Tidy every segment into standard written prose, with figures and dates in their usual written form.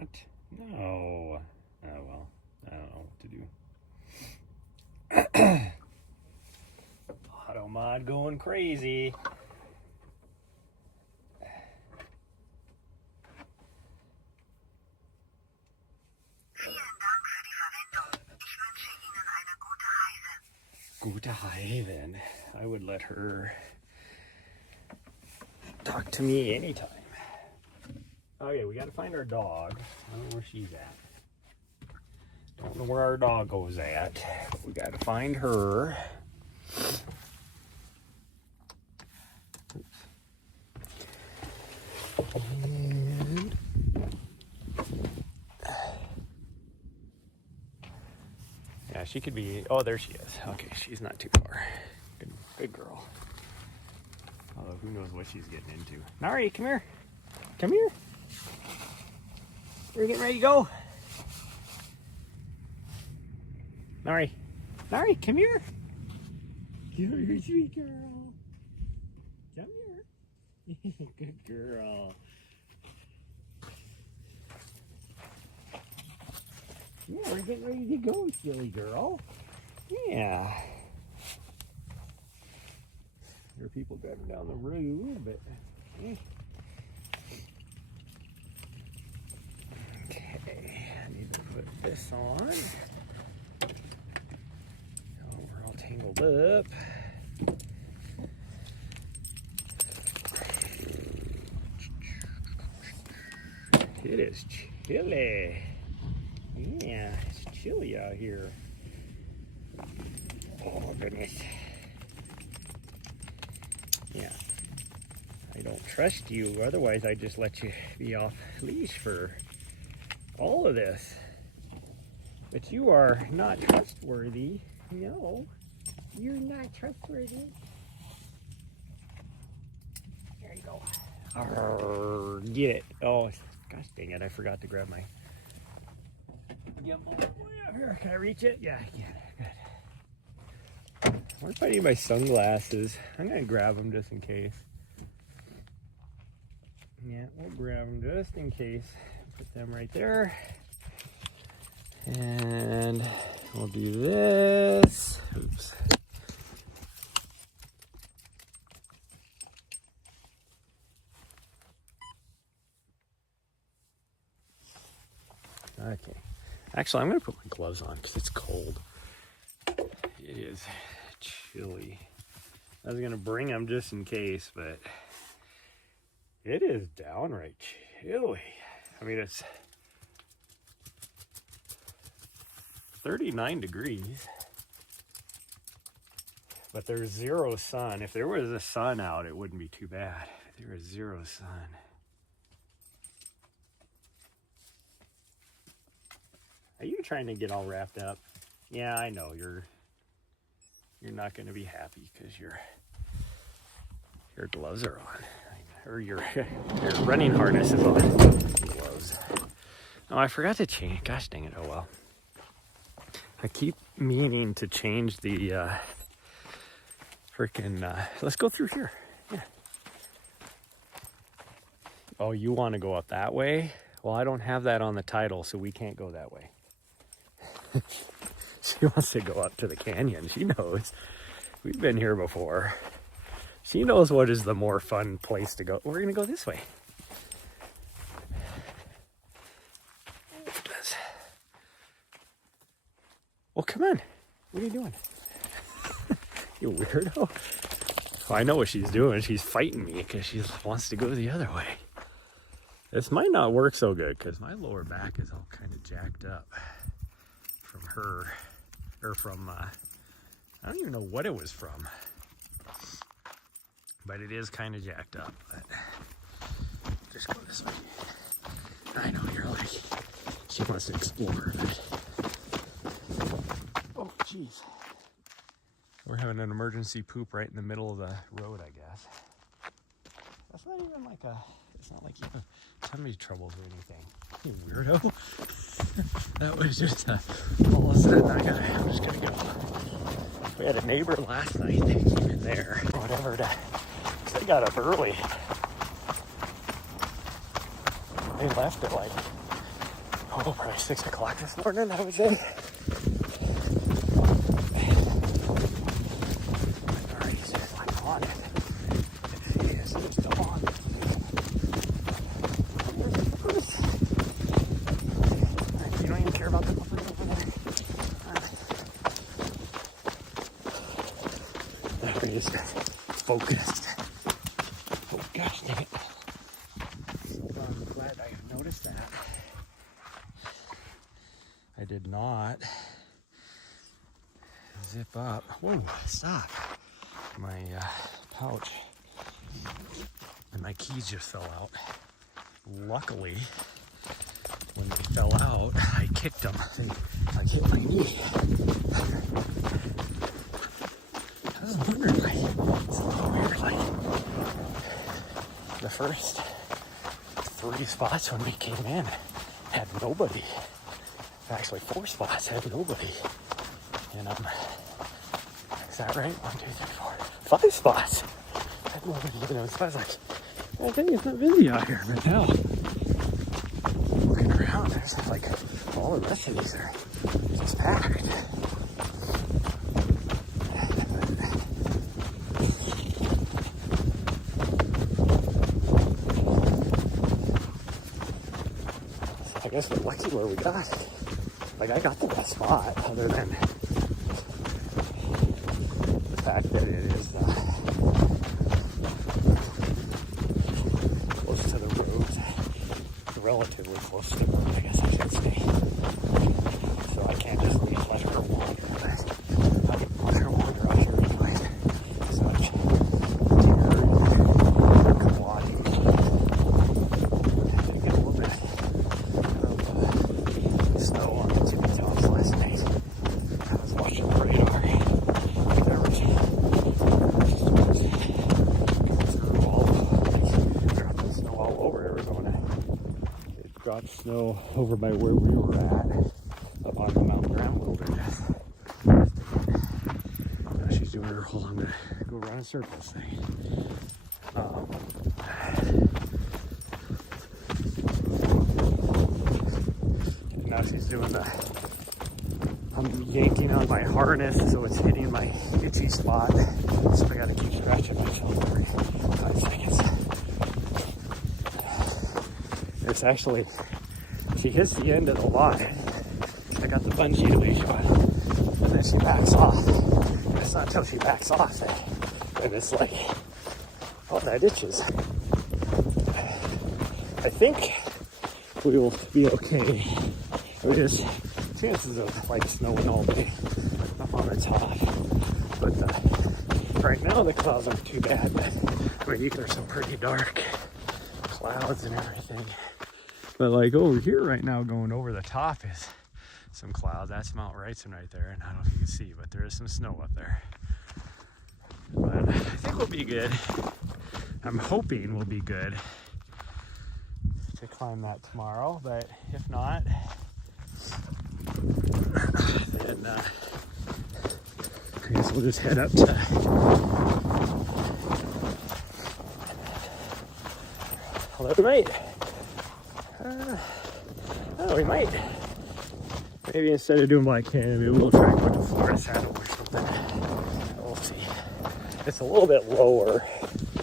What? No. Oh, well. I don't know what to do. Auto mod going crazy. Gute Reise. I would let her talk to me anytime. Okay, we gotta find our dog. I don't know where she's at. Don't know where our doggo's at. We gotta find her. And yeah, she could be. Oh, there she is. Okay, she's not too far. Good girl. Although who knows what she's getting into. Nari, come here. Come here. We're getting ready to go. Nari, come here. Come here, sweet girl. Come here. Good girl. Yeah, we're getting ready to go, silly girl. Yeah. There are people driving down the road, but okay, I need to put this on. Oh, we're all tangled up. It is chilly. Yeah, it's chilly out here. Oh, goodness. Yeah. I don't trust you. Otherwise, I'd just let you be off leash for all of this. But you are not trustworthy. No, you're not trustworthy. There you go. Arrgh, get it. Oh, gosh dang it. I forgot to grab my gimbal. Way up here. Can I reach it? Yeah, I can. Good. I wonder if I need my sunglasses. I'm going to grab them just in case. Yeah, we'll grab them just in case. Put them right there. And we'll do this. Oops. Okay. Actually, I'm going to put my gloves on because it's cold. It is chilly. I was going to bring them just in case, but it is downright chilly. I mean, it's 39 degrees, but there's zero sun. If there was a sun out, it wouldn't be too bad. There is zero sun. Are you trying to get all wrapped up? Yeah, I know you're not going to be happy because your gloves are on, or your running harness is on. Gloves. Oh, I forgot to change. Gosh dang it! Oh well. I keep meaning to change the freaking. Let's go through here. Yeah. Oh, you want to go up that way? Well, I don't have that on the title, so we can't go that way. She wants to go up to the canyon. She knows. We've been here before. She knows what is the more fun place to go. We're going to go this way. Well, come on. What are you doing? You weirdo. Well, I know what she's doing. She's fighting me because she wants to go the other way. This might not work so good because my lower back is all kind of jacked up from her, or from, I don't even know what it was from, but it is kind of jacked up. But just go this way. I know you're like, she wants to explore, but oh jeez, we're having an emergency poop right in the middle of the road, I guess. That's not even like it's not like you have tummy troubles or anything. You weirdo. That was just all of a sudden I'm just gonna go. We had a neighbor last night. They came in there, whatever, they got up early. They left at like Oh, probably 6 o'clock this morning, I would say. Alright, she's like on it. She is still on it. You don't even care about the puppers over there. There he is. Focused. Oh gosh dang it. I'm glad I noticed that. I did not zip up. Whoa, stop. My pouch and my keys just fell out. Luckily, when they fell out, I kicked them and I hit my knee. I was wondering, like, it's a little weird, like, the first 3 spots when we came in had nobody. Actually, 4 spots had nobody. And is that right? 1, 2, 3, 4, 5 spots had nobody. You know, so I was like, I think it's not busy out here right now. Looking around, there's like all the rest of these are just packed. I guess we're lucky where we got it. Like, I got the best spot, other than the fact that it is close to the road, relatively close to the road, I guess I should say. So I can't just let her wander, but I can let her wander out here anyway. So I can karate. I did get a little bit of snow on the Jimmy John's last night. I was watching the radar. Dropped snow over by where we were at, up on the Mount Grant Wilderness. Now she's doing her whole go around in circles thing. Now she's doing I'm yanking on my harness so it's hitting my itchy spot. So I gotta keep scratching myself every 5 seconds. It's actually, she hits the end of the line. I got the bungee leash on, and then she backs off. And it's not until she backs off and it's like, oh, that itches. I think we will be okay. There's chances of like snowing all day up on the top, but right now the clouds aren't too bad. But I mean, there's some pretty dark clouds and everything. But like over here right now, going over the top is some clouds. That's Mount Wrightson right there, and I don't know if you can see, but there is some snow up there. But I think we'll be good. I'm hoping we'll be good to climb that tomorrow, but if not, then I guess we'll just head up to hello tonight. Oh, we might. Maybe instead of doing Black Canyon, maybe we'll try going to Florida Saddle or something. We'll see. It's a little bit lower.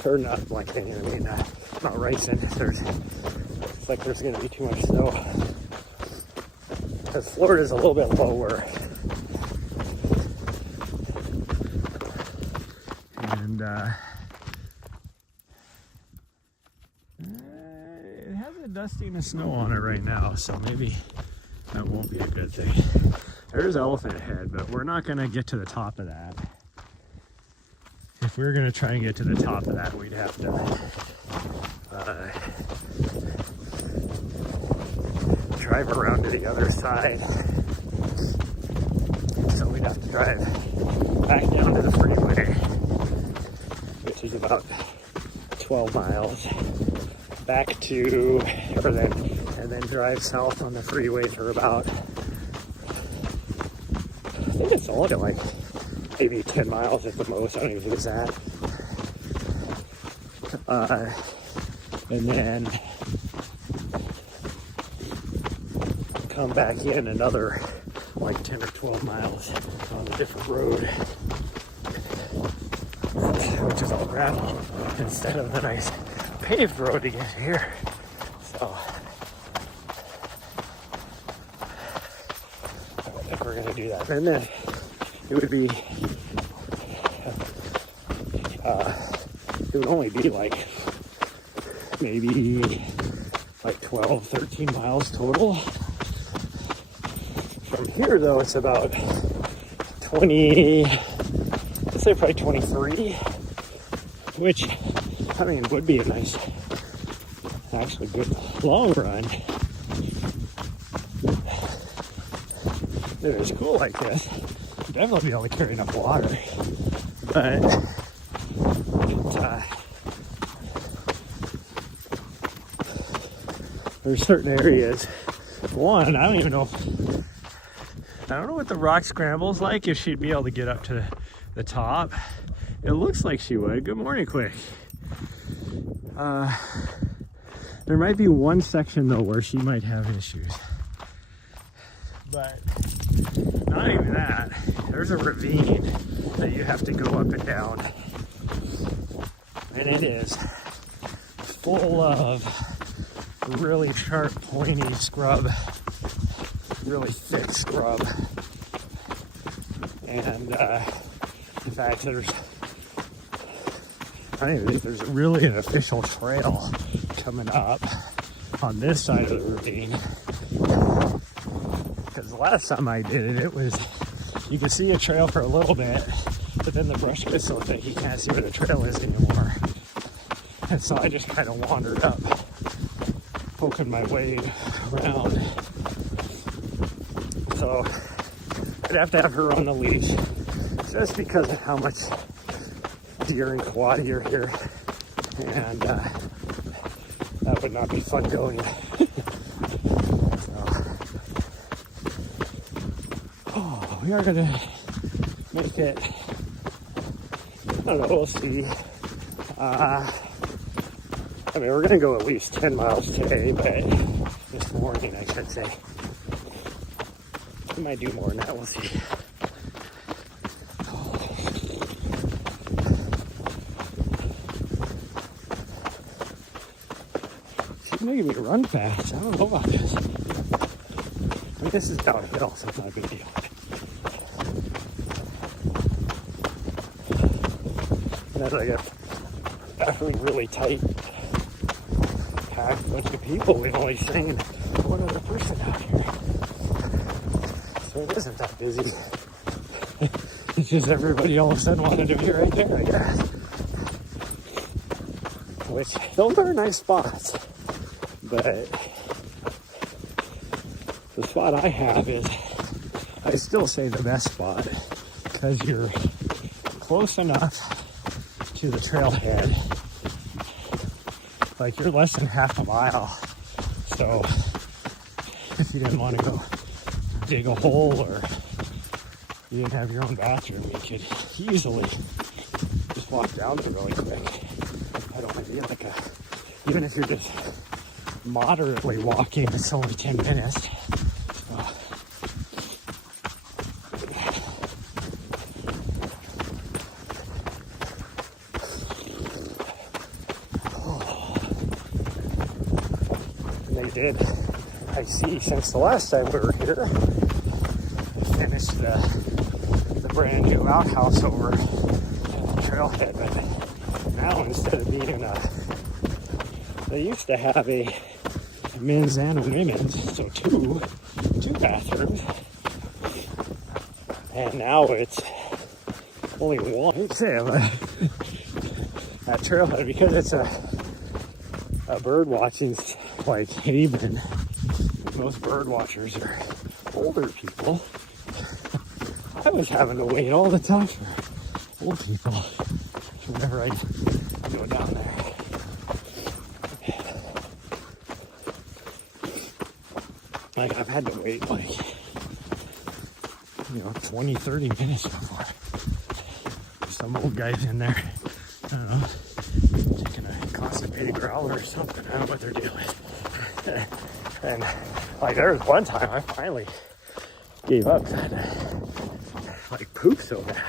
Or not Black Canyon, I mean, Mount Wrightson. It's like there's going to be too much snow. Because Florida's a little bit lower. And, it has a dusting of snow on it right now, so maybe that won't be a good thing. There's Elephant Head, but we're not going to get to the top of that. If we were going to try and get to the top of that, we'd have to drive around to the other side. So we'd have to drive back down to the freeway, which is about 12 miles. Back to, and then drive south on the freeway for about, I think it's only like maybe 10 miles at the most. I don't even think it's that. And then come back in another like 10 or 12 miles on a different road, which is all gravel instead of the nice paved road to get here. So I think we're gonna do that. And then it would be it would only be like maybe like 12, 13 miles total. From here though, it's about 20, let's say probably 23, which I mean would be a nice, actually good long run. If it's cool like this, you'd definitely be able to carry enough water. But there's certain areas. One, I don't know what the rock scramble's like, if she'd be able to get up to the top. It looks like she would. Good morning, Quick. There might be one section though where she might have issues. But not even that. There's a ravine that you have to go up and down. And it is full of really sharp, pointy scrub, really thick scrub. And in fact, I don't think there's really an official trail coming up on this side of the ravine. Because the last time I did it, you could see a trail for a little bit, but then the brush gets so thick you can't see where the trail is anymore. And so I just kind of wandered up, poking my way around. So I'd have to have her on the leash just because of how much deer and quad are here. And that would not be fun going. We are gonna make it, I don't know, we'll see. I mean, we're gonna go at least 10 miles today, but this morning, I should say. We might do more than that, we'll see. She's making me run fast. I don't know about this. I mean, this is downhill, so it's not a big deal. And that's like a definitely really tight packed bunch of people. We've only seen one other person out here. So it isn't that busy. It's just everybody all of a sudden wanted to be right there, I guess. Which, those are nice spots. But the spot I have is, I still say the best spot, because you're close enough to the trailhead. Like, you're less than half a mile. So if you didn't want to go dig a hole or you didn't have your own bathroom, you could easily just walk down there really quick. I don't want to be like even if you're just moderately walking, it's only 10 minutes. I see since the last time we were here, finished the brand new outhouse over at the trailhead. But now instead of being they used to have a men's and a women's, so two bathrooms, and now it's only one. I'd say that trailhead, because it's a bird watching like haven. Most bird watchers are older people. I was having to wait all the time for old people whenever I go down there. Like, I've had to wait 20, 30 minutes before some old guy's in there. I don't know, taking a constipated growler or something. I don't know what they're doing. And like there was one time I finally gave up. I had to like poop so bad.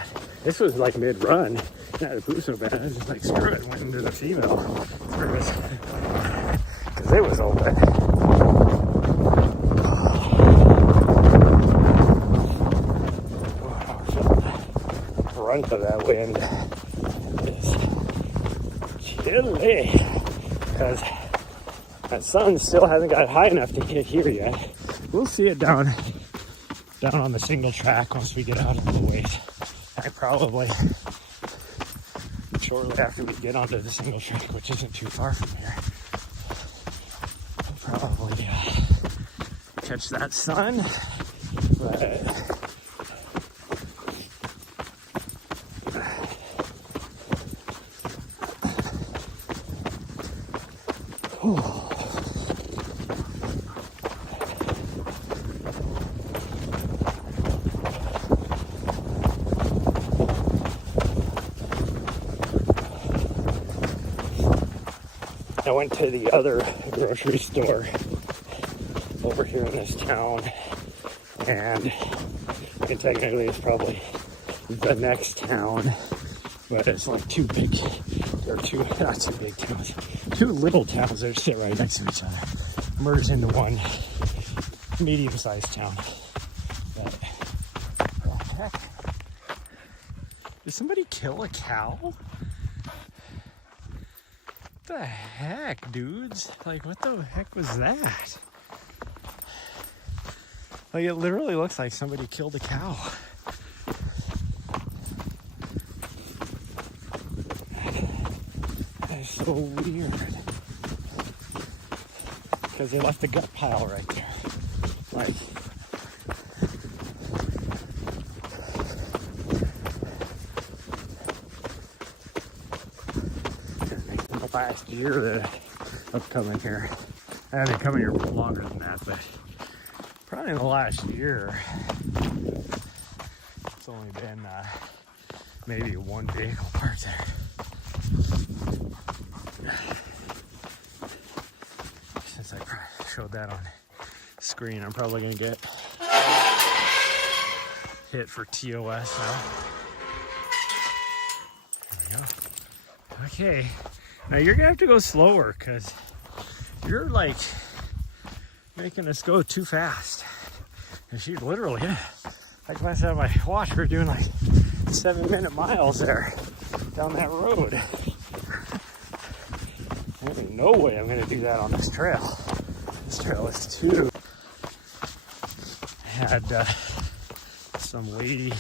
This was like mid-run. I had to poop so bad. I was just like, screw it. Went into the female service because it was open. Run to that wind is chilly because that sun still hasn't got high enough to get here yet. We'll see it down on the single track once we get out of the ways. I probably shortly after we get onto the single track, which isn't too far from here, we'll probably catch that sun. But I went to the other grocery store over here in this town, and technically it's probably the next town, but it's like two big, or two, not two big towns, two little towns that sit right next to each other, merged into one medium-sized town. But what the heck? Did somebody kill a cow? What the heck, dudes? Like, what the heck was that? Like, it literally looks like somebody killed a cow. That is so weird. Because they left the gut pile right there. Like, last year that I've come in here. I haven't come in here longer than that, but probably in the last year, it's only been maybe one vehicle parked there. Since I showed that on screen, I'm probably gonna get hit for TOS now. There we go. Okay. Now you're gonna have to go slower because you're like making us go too fast. And she literally, like when I said on my watch, we were doing like 7-minute miles there down that road. There's no way I'm gonna do that on this trail. This trail is too. I had some lady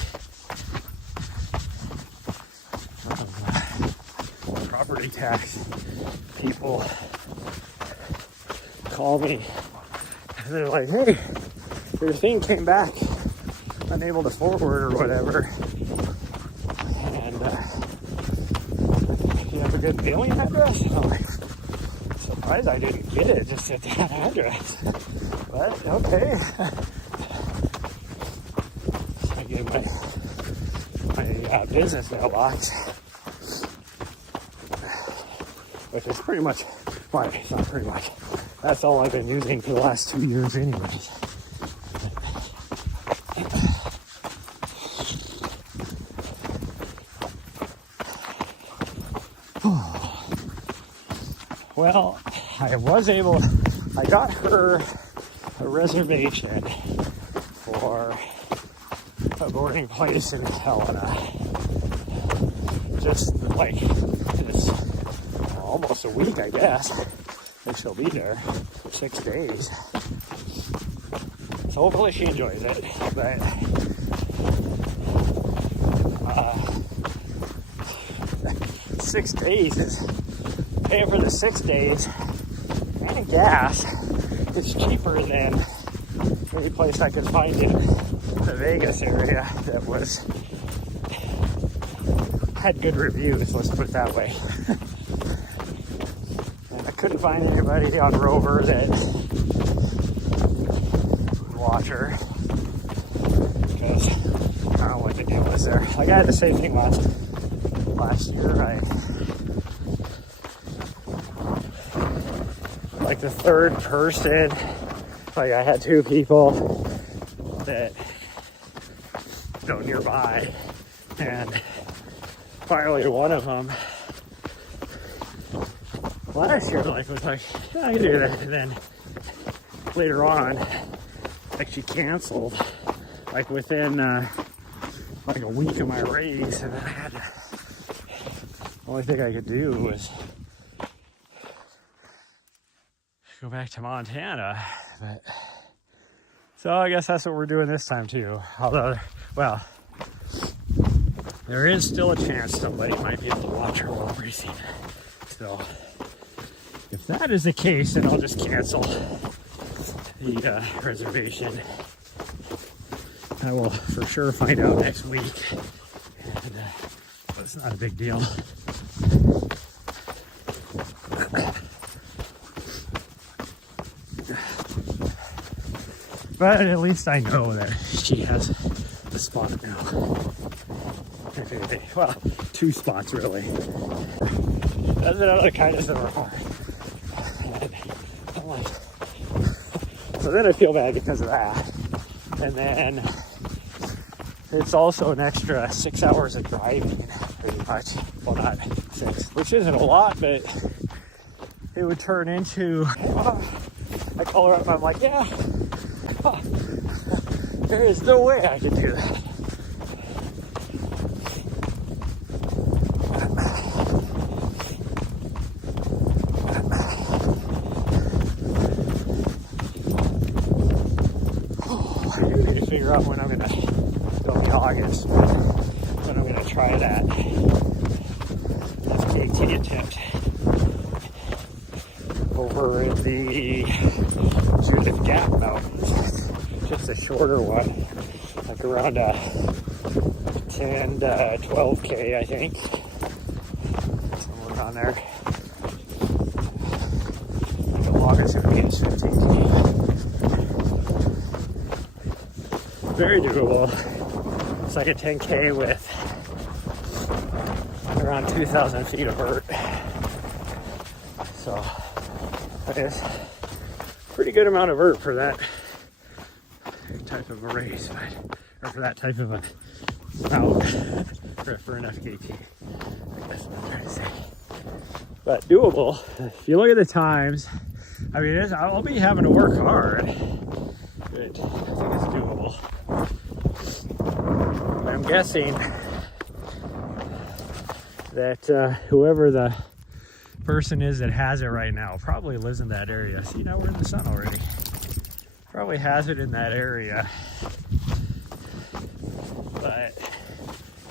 property tax people call me and they're like, hey, your thing came back unable to forward or whatever, and you have a good mailing address? And I'm like, surprised I didn't get it just at that address. But okay. So I get my business mailbox, which is pretty much, well, it's not pretty much, that's all I've been using for the last 2 years anyways. Well, I got her a reservation for a boarding place in Helena. Just like this, almost a week, I guess. I think she'll be there for 6 days. So hopefully she enjoys it. But 6 days is paying for the 6 days and gas. It's cheaper than any place I could find in the Vegas area that had good reviews, let's put it that way. And I couldn't find anybody on Rover that would watch her because I don't know what the deal was there. Like I had the same thing last year. Like the third person Like I had two people that nearby, and finally one of them last year like was like, yeah, I can do that, and then later on like she canceled like within like a week of my race, and then I had to, the only thing I could do was go back to Montana. But so I guess that's what we're doing this time too, although, well, there is still a chance somebody might be able to watch her while racing. So if that is the case, then I'll just cancel the reservation. I will for sure find out next week, and it's not a big deal. But at least I know that she has a spot now. Well, two spots really. That's another kindness of her heart. And I'm like, so then I feel bad because of that. And then it's also an extra 6 hours of driving, pretty much. Well, not 6, which isn't a lot, but it would turn into, I call her up, I'm like, yeah, there is no way I could do that. I need to figure out when I'm gonna go in August, when I'm gonna try that FKT attempt over in the Judith Gap Mountains. Just a shorter one, like around 10 to 12K, I think. Somewhere around there. The longest it would be is 15K. Very doable. It's like a 10K with around 2,000 feet of vert. So it's a pretty good amount of vert for that type of a race, or for that type of a route for an FKT. That's what I'm trying to say. But doable. If you look at the times, I mean, I'll be having to work hard, but I think it's doable. But I'm guessing that whoever the person is that has it right now probably lives in that area. See, now we're in the sun already. Probably has it in that area,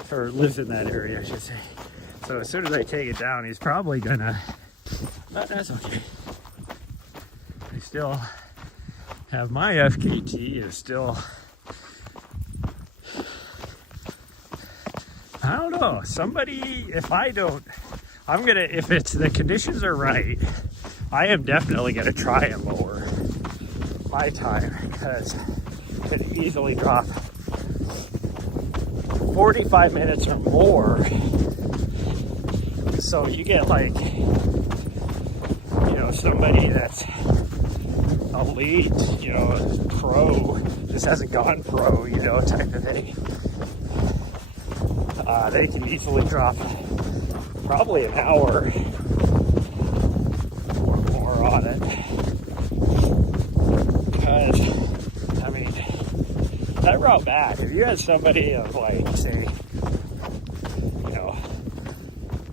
or lives in that area, I should say. So as soon as I take it down, he's probably gonna, but that's okay. I still have my FKT, is still, I don't know, somebody, if it's, the conditions are right, I am definitely gonna try and lower my time, because it could easily drop 45 minutes or more. So you get like, somebody that's elite, pro, just hasn't gone pro, type of thing. They can easily drop probably an hour or more on it. Because, I mean, that route back, if you had somebody of like, say,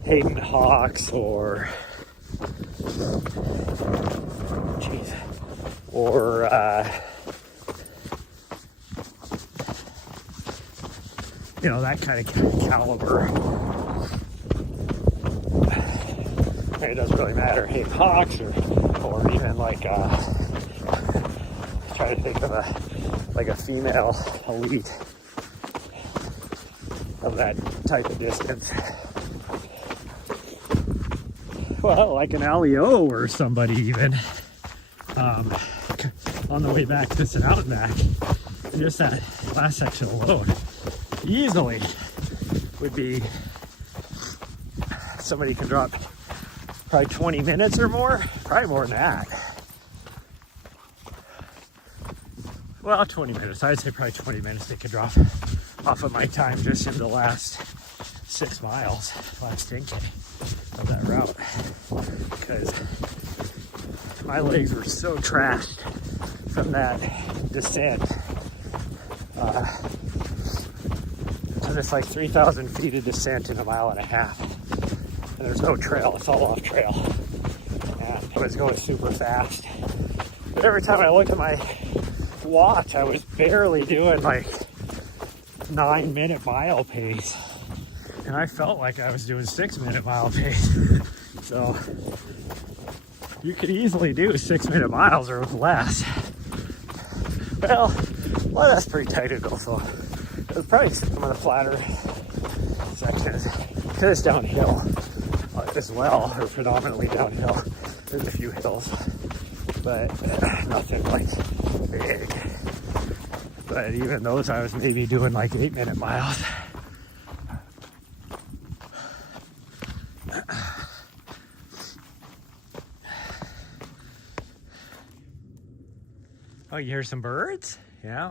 Hayden Hawks or that kind of caliber. It doesn't really matter, Hayden Hawks or even like try to think of a female elite of that type of distance. Well, like an Alio or somebody even on the way back, this and out and back, and just that last section alone easily would be, somebody can drop probably 20 minutes or more, probably more than that. well, 20 minutes. I'd say probably 20 minutes they could drop off of my time just in the last 6 miles, last 10K of that route. Because my legs were so trashed from that descent. So it's like 3,000 feet of descent in a mile and a half. And there's no trail, it's all off trail. And I was going super fast. But every time I looked at my watch, I was barely doing like 9-minute mile pace. And I felt like I was doing 6-minute mile pace. So you could easily do 6-minute miles or less. Well, that's pretty technical, so it was probably some of the flatter sections. Because it's downhill as well, or predominantly downhill. There's a few hills, but nothing like big. But even those, I was maybe doing like 8-minute miles. Oh, you hear some birds? Yeah.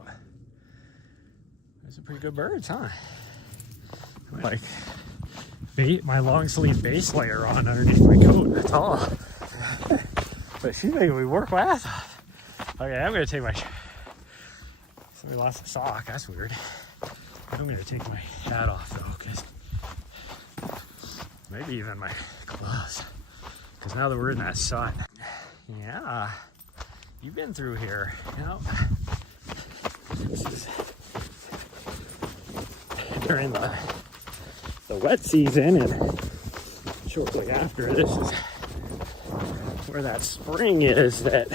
There's some pretty good birds, huh? Like, my long sleeve base layer on underneath my coat, that's all. But she's making me work my ass off. Okay, I'm gonna take my, somebody lost a sock, that's weird. I'm gonna take my hat off though, because maybe even my gloves. Because now that we're in that sun. Yeah, you've been through here, you know. This is during the wet season, and shortly after, this is where that spring is that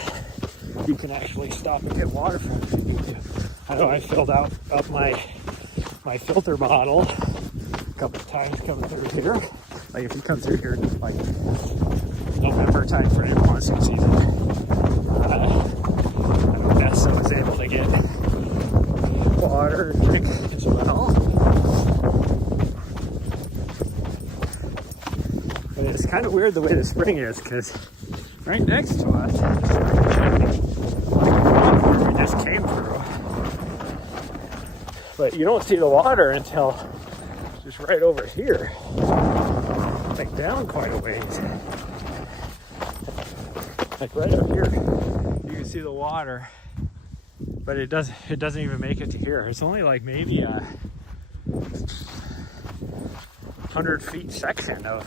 you can actually stop and get water from if you need to. I know I filled up my filter bottle a couple of times coming through here. Like if you come through here in like November time frame, monsoon season, I know Nessa was able to get water and drink as well. But it's kind of weird the way the spring is, because right next to us, where we just came through, but you don't see the water until just right over here, like down quite a ways. Like right up here, you can see the water, but it doesn't even make it to here. It's only like maybe a 100 feet section of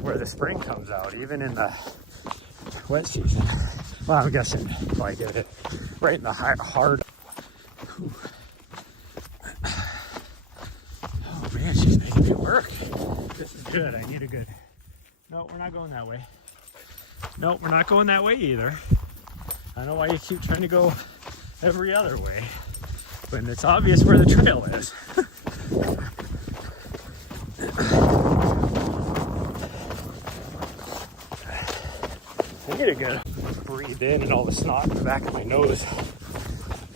where the spring comes out, even in the wet season. Well, I'm guessing like it right in the hard. Whew. Oh man, she's making me work. This is good. I need a good. No, we're not going that way. No, we're not going that way either. I don't know why you keep trying to go every other way, but it's obvious where the trail is. I need to go breathe in, and all the snot in the back of my nose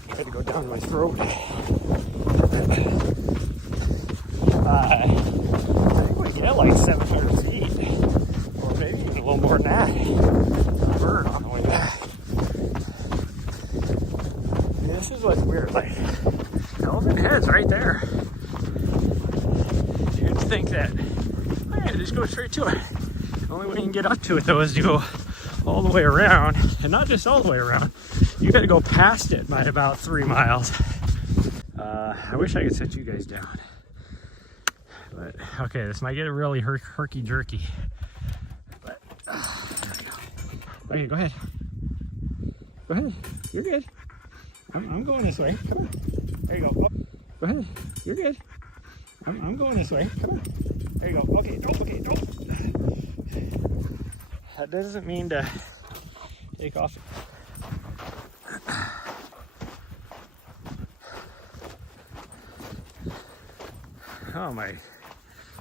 tried to go down my throat. I think we get like 700 feet, or maybe even a little more than that. A bird on the way back. Yeah, this is what's weird, like Elephant Head's right there. You'd think that, oh yeah, just go straight to it. The only way you can get up to it though is to go all the way around, and not just all the way around, you gotta go past it by about 3 miles. I wish I could set you guys down, but okay, this might get really herky-jerky, but okay, go ahead, you're good. I'm going this way, come on, there you go. Oh, go ahead, you're good. I'm going this way, come on, there you go. Okay, no. That doesn't mean to take off. Oh, my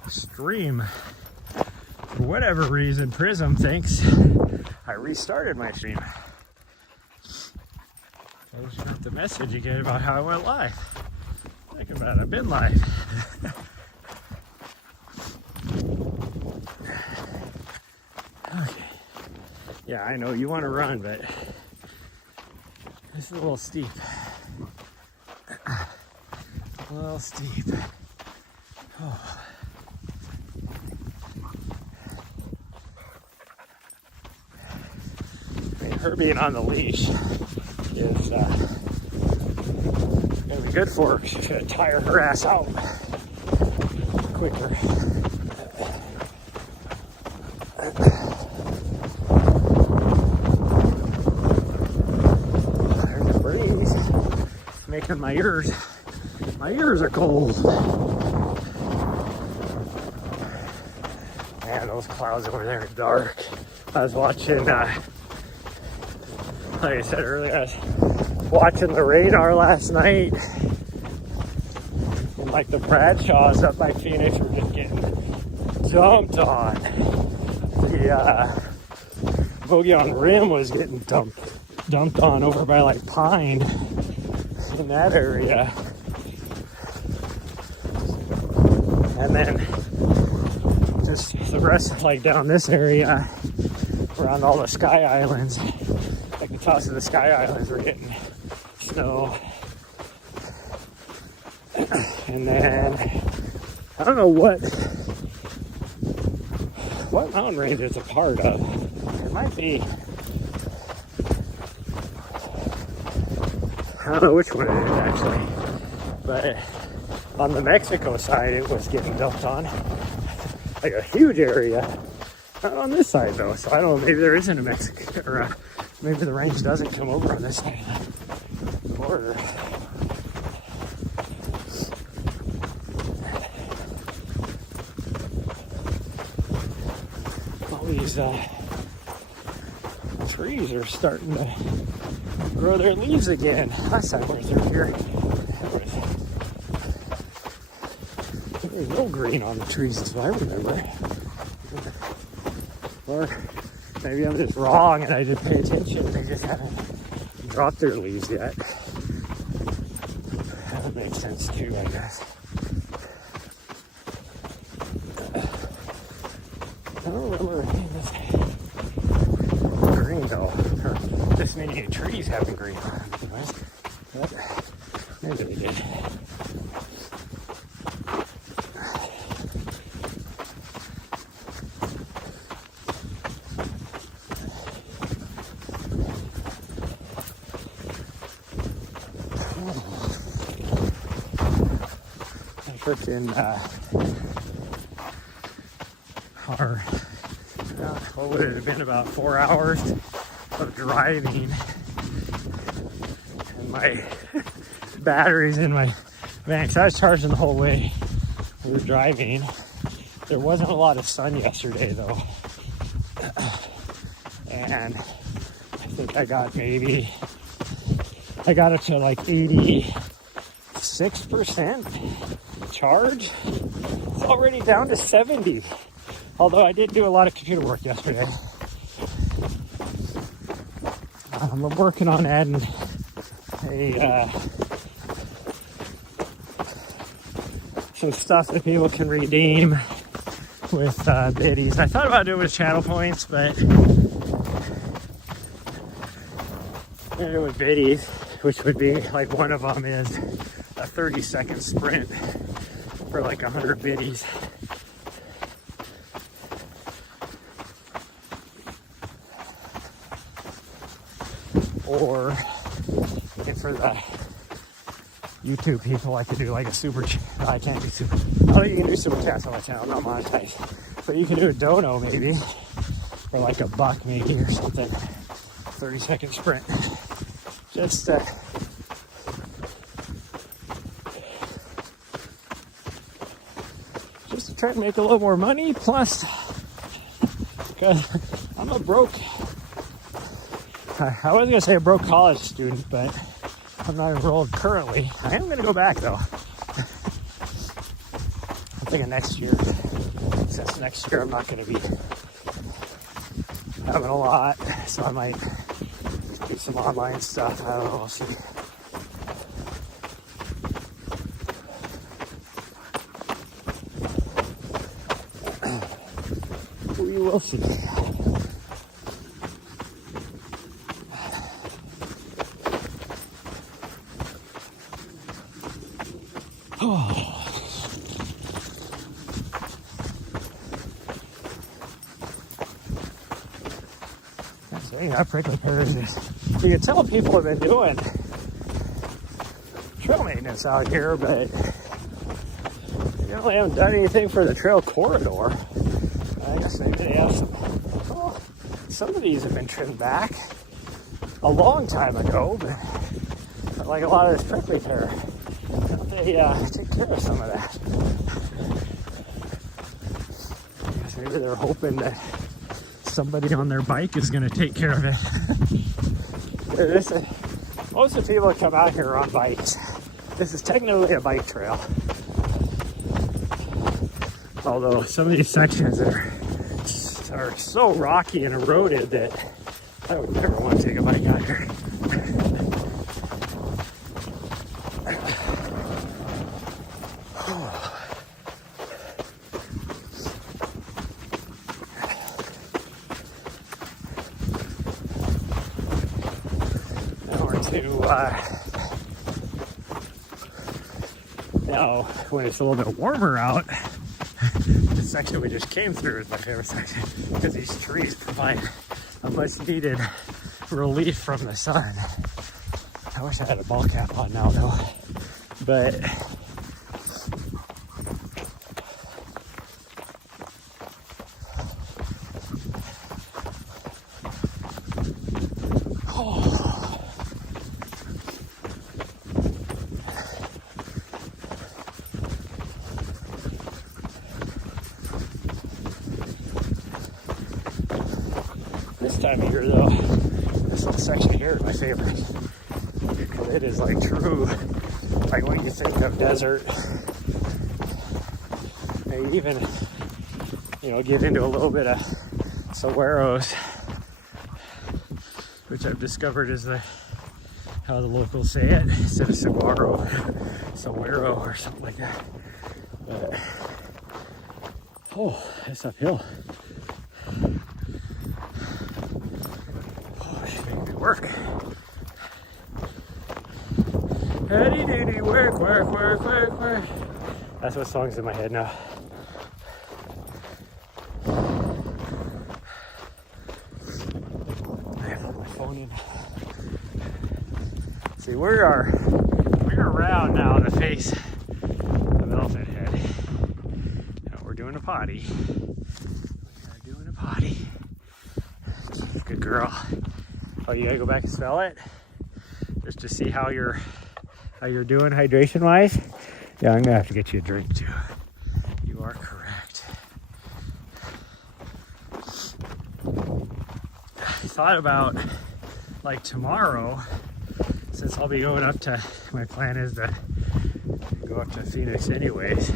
stream. For whatever reason, Prism thinks I restarted my stream. I just got the message again about how I went live. Think about it, I've been live. Okay. Yeah, I know you want to run, but this is a little steep. A little steep. Oh. I mean, her being on the leash is gonna be good for her. She's gonna tire her ass out quicker. There's a breeze. It's making my ears are cold. Man, those clouds over there are dark. I was watching, like I said earlier, I was watching the radar last night. And like the Bradshaws up by Phoenix were just getting dumped on. The bogey on Rim was getting dumped on over by like Pine in that area. And then just the rest of like down this area around all the Sky Islands, like the tops of the Sky Islands were getting snow. And then I don't know what mountain range it's a part of. It might be, I don't know which one it is actually, but on the Mexico side it was getting dumped on, like a huge area. Not on this side though, so I don't know, maybe there isn't a Mexico, or maybe the range doesn't come over on this side of the border. All these trees are starting to grow their leaves again. Last time we were through here, there was no green on the trees as I remember. Or maybe I'm just wrong and I didn't pay attention. They just haven't dropped their leaves yet. That would make sense too, I guess. I don't remember seeing this green though, or this many trees having green on them anyways. But maybe they did. Freaking what would it have been, about 4 hours of driving, and my batteries in my van, because I was charging the whole way we were driving. There wasn't a lot of sun yesterday though, and I think I got it to like 86% charge. It's already down to 70. Although I did do a lot of computer work yesterday. I'm working on adding some stuff that people can redeem with biddies. I thought about doing it with channel points, but I'm gonna do it with biddies, which would be like, one of them is a 30-second sprint for like 100 biddies. Or, and for the YouTube people, I could do like a super chat. I can't do super. I think you can do super chats on my channel, not monetized. But you can do a dono maybe, for like $1 maybe or something. 30-second sprint. Just to try to make a little more money. Plus, because I'm a broke. I was gonna say a broke college student, but I'm not enrolled currently. I am gonna go back though. I'm thinking next year. Since next year I'm not gonna be having a lot, so I might do some online stuff. I don't know, we'll see. We will see. Oh. So yeah, prickly pears is, you can tell people have been doing trail maintenance out here, but they really haven't done anything for the trail corridor. I guess maybe they have some of these have been trimmed back a long time ago, but like a lot of this prickly pear, they take care of some of that. I guess maybe they're hoping that somebody on their bike is going to take care of it. Most of the people that come out here are on bikes. This is technically a bike trail. Although some of these sections are so rocky and eroded that I would never want to take a bike out here. Now, when it's a little bit warmer out, the section we just came through is my favorite section because these trees provide a much needed relief from the sun. I wish I had a ball cap on now though, but this time of year though, this little section here is my favorite because it is like true, like when you think of desert, they even, get into a little bit of saguaros, which I've discovered is how the locals say it, instead of saguaro, saguaro or something like that. But, oh, it's uphill. Work. Heady doody work. That's what song's in my head now. I have my phone in. See, we're around now the face of Elephant Head. Now we're doing a potty. Good girl. Oh, you gotta go back and smell it just to see how you're doing hydration wise. Yeah, I'm gonna have to get you a drink too. You are correct. I thought about like tomorrow, since I'll be going up to, my plan is to go up to Phoenix anyways.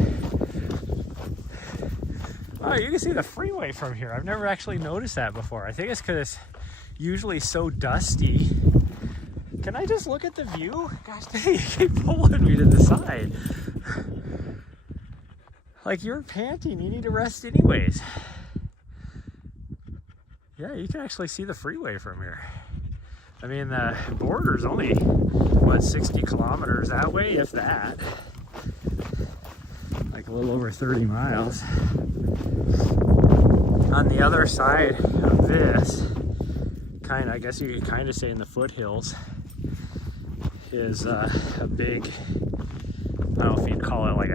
Oh, you can see the freeway from here. I've never actually noticed that before. I think it's because it's usually so dusty. Can I just look at the view? Gosh dang, you keep pulling me to the side. Like, you're panting, you need to rest anyways. Yeah, you can actually see the freeway from here. I mean, the border's only, what, 60 kilometers that way, if that. Like a little over 30 miles. On the other side of this, I guess you could kind of say in the foothills, is a big, I don't know if you'd call it like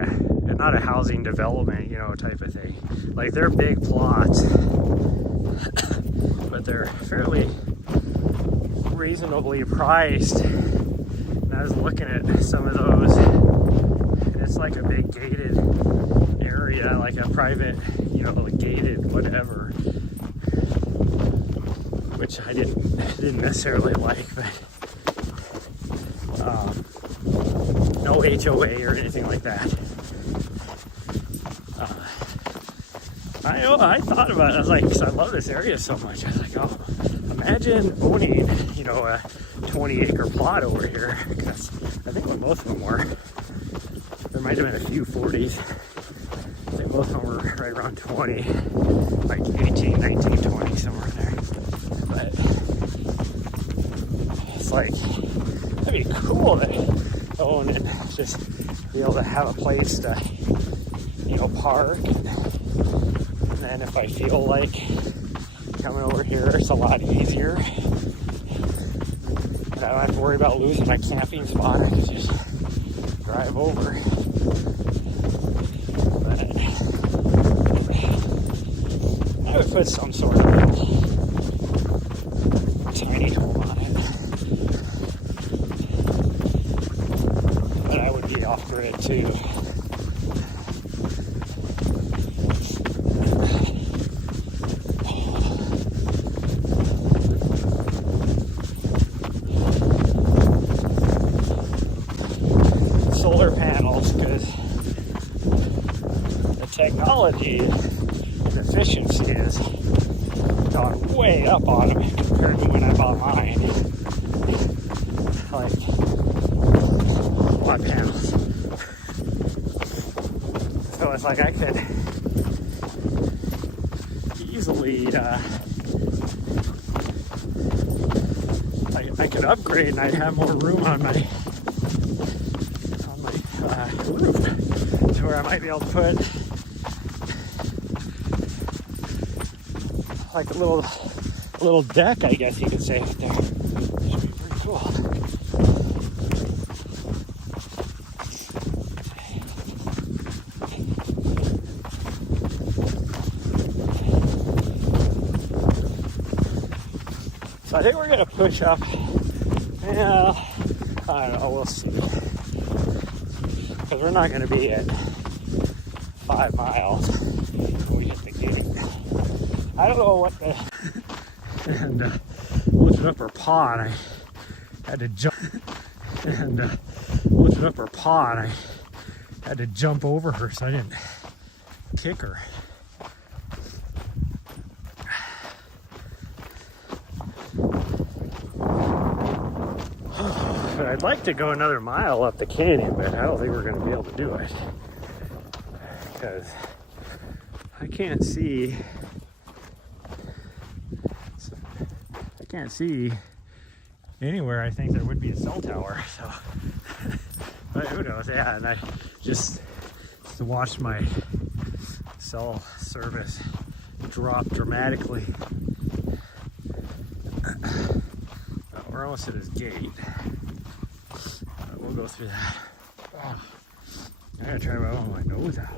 not a housing development, type of thing. Like, they're big plots, but they're fairly reasonably priced. And I was looking at some of those, and it's like a big gated area, like a private, like gated whatever, which I didn't necessarily like, but no HOA or anything like that. I thought about it. I was like, because I love this area so much. I was like, oh, imagine owning, a 20-acre plot over here. Because I think what most of them were, there might have been a few 40s. I think most of them were right around 20, like 18, 19, 20, somewhere in there. But it's like, that'd be cool to own and just be able to have a place to, you know, park. And then if I feel like coming over here, it's a lot easier. And I don't have to worry about losing my camping spot. I can just drive over. But I would put some sort of tiny home on it. But I would be off grid too. Solar panels, because the technology and efficiency is gone way up on them compared to when I bought mine. Like, quad panels. So it's like I could easily, I could upgrade and I'd have more room on my roof to where I might be able to put like a little deck, I guess you could say, right there. Should be pretty cool. So I think we're gonna push up. Yeah, I don't know, we'll see. Because we're not gonna be at 5 miles when we hit the gate. I don't know what the... And lifted up her paw and I had to jump. And lifted up her paw and I had to jump over her so I didn't kick her. But I'd like to go another mile up the canyon, but I don't think we're going to be able to do it. Because I can't see anywhere I think there would be a cell tower, so but who knows. Yeah, and I just to watch my cell service drop dramatically. We're almost at his gate. We'll go through that. Oh, I gotta try my nose out.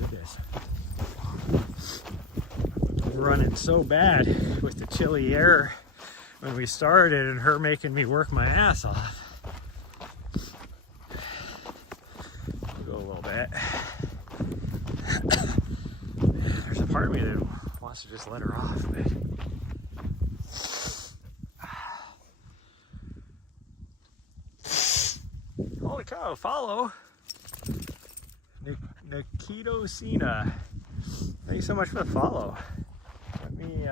Look at this. Running so bad with the chilly air when we started and her making me work my ass off. We'll go a little bit. There's a part of me that wants to just let her off, but holy cow, follow Nikito Sina. Thank you so much for the follow. Let me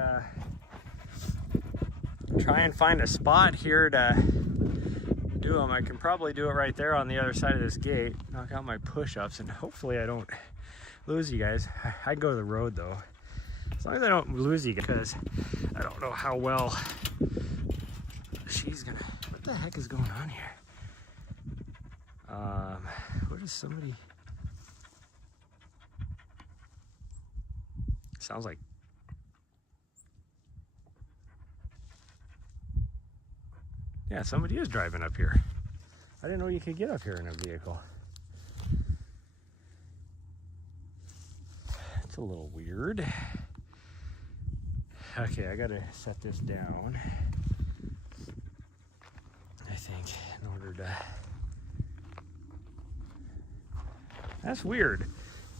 try and find a spot here to do them. I can probably do it right there on the other side of this gate. Knock out my push-ups and hopefully I don't lose you guys. I go to the road though. As long as I don't lose you, because I don't know how well she's gonna... What the heck is going on here? Where does somebody... Sounds like... Yeah, somebody is driving up here. I didn't know you could get up here in a vehicle. It's a little weird. Okay, I gotta set this down, I think, in order to... That's weird.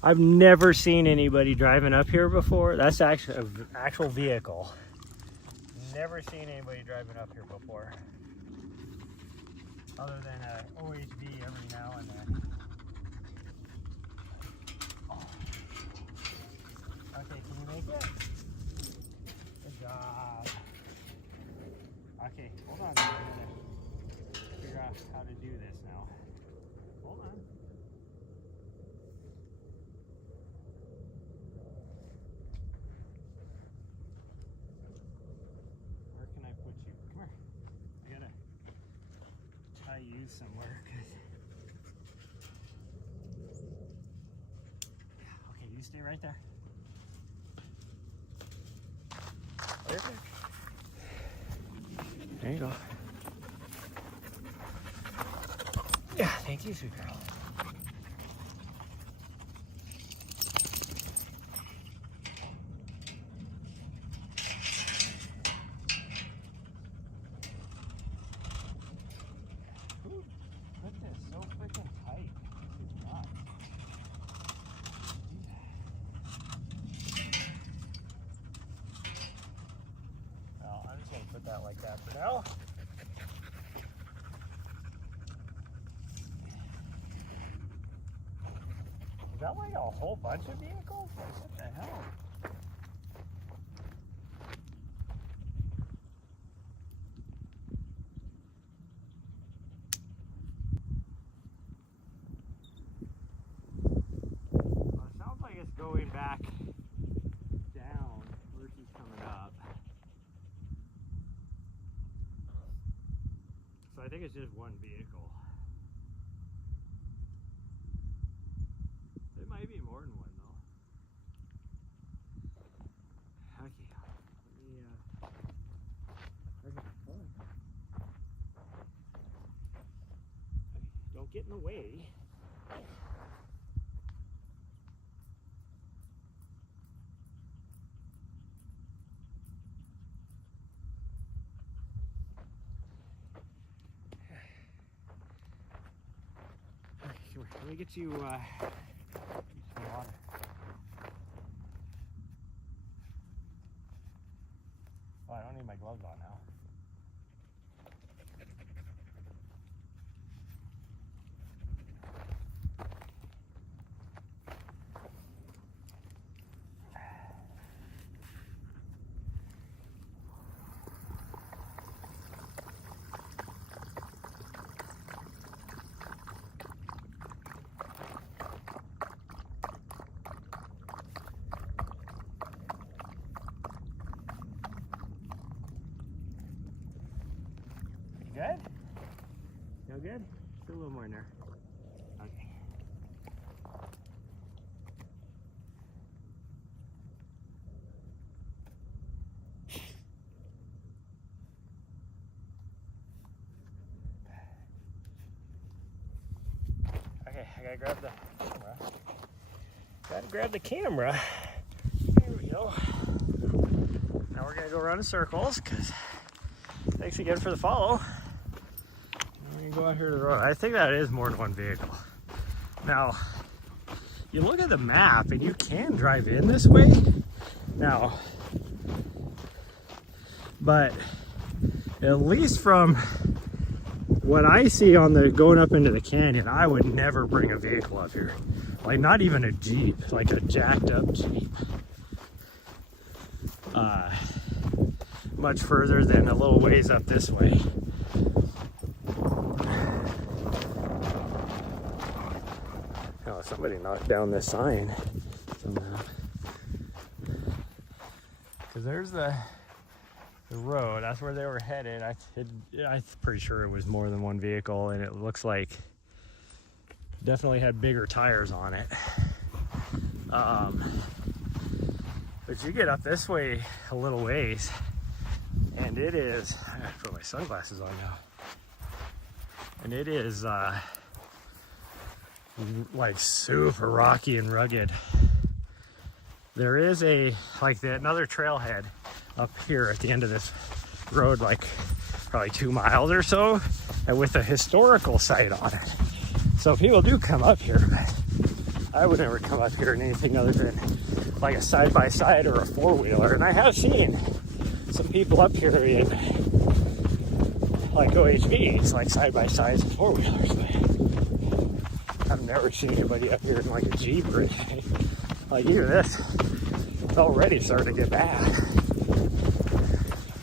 I've never seen anybody driving up here before. That's actually an actual vehicle. Never seen anybody driving up here before. Other than an OHV every now and then. Oh. Okay, can you make it? Good job. Okay, hold on. I'm gonna figure out how to do this now. Hold on. Where can I put you? Come here. I gotta tie you somewhere. stay right there. There you go. Yeah, thank you, sweet girl. Who put this so freaking tight? This is nuts. Well, I'm just gonna put that like that for now. Is that like a whole bunch of vehicles? Like, what the hell? Well, it sounds like it's going back down where she's coming up. So I think it's just one vehicle. There might be more than one though. Okay, don't get in the way. Let me get you some water. Oh, I don't need my gloves on now. Good? Feel good? Still a little more in there. Okay. Okay, I gotta grab the camera. Gotta grab the camera. There we go. Now we're gonna go around in circles, because thanks again for the follow. Go out here to the road. I think that is more than one vehicle. Now, you look at the map and you can drive in this way now, but at least from what I see on the going up into the canyon, I would never bring a vehicle up here. Like not even a Jeep, like a jacked up Jeep. Much further than a little ways up this way. Oh, somebody knocked down this sign somehow. Because there's the road. That's where they were headed. I'm pretty sure it was more than one vehicle, and it looks like definitely had bigger tires on it. But you get up this way a little ways, and it is, I have to put my sunglasses on now, and it is like super rocky and rugged. There is another trailhead up here at the end of this road, like probably 2 miles or so, and with a historical site on it. So people do come up here, but I would never come up here in anything other than like a side-by-side or a four-wheeler. And I have seen some people up here in like OHVs, like side-by-sides and four-wheelers, but I've never seen anybody up here in like a Jeep or anything. Like even this, it's already starting to get bad.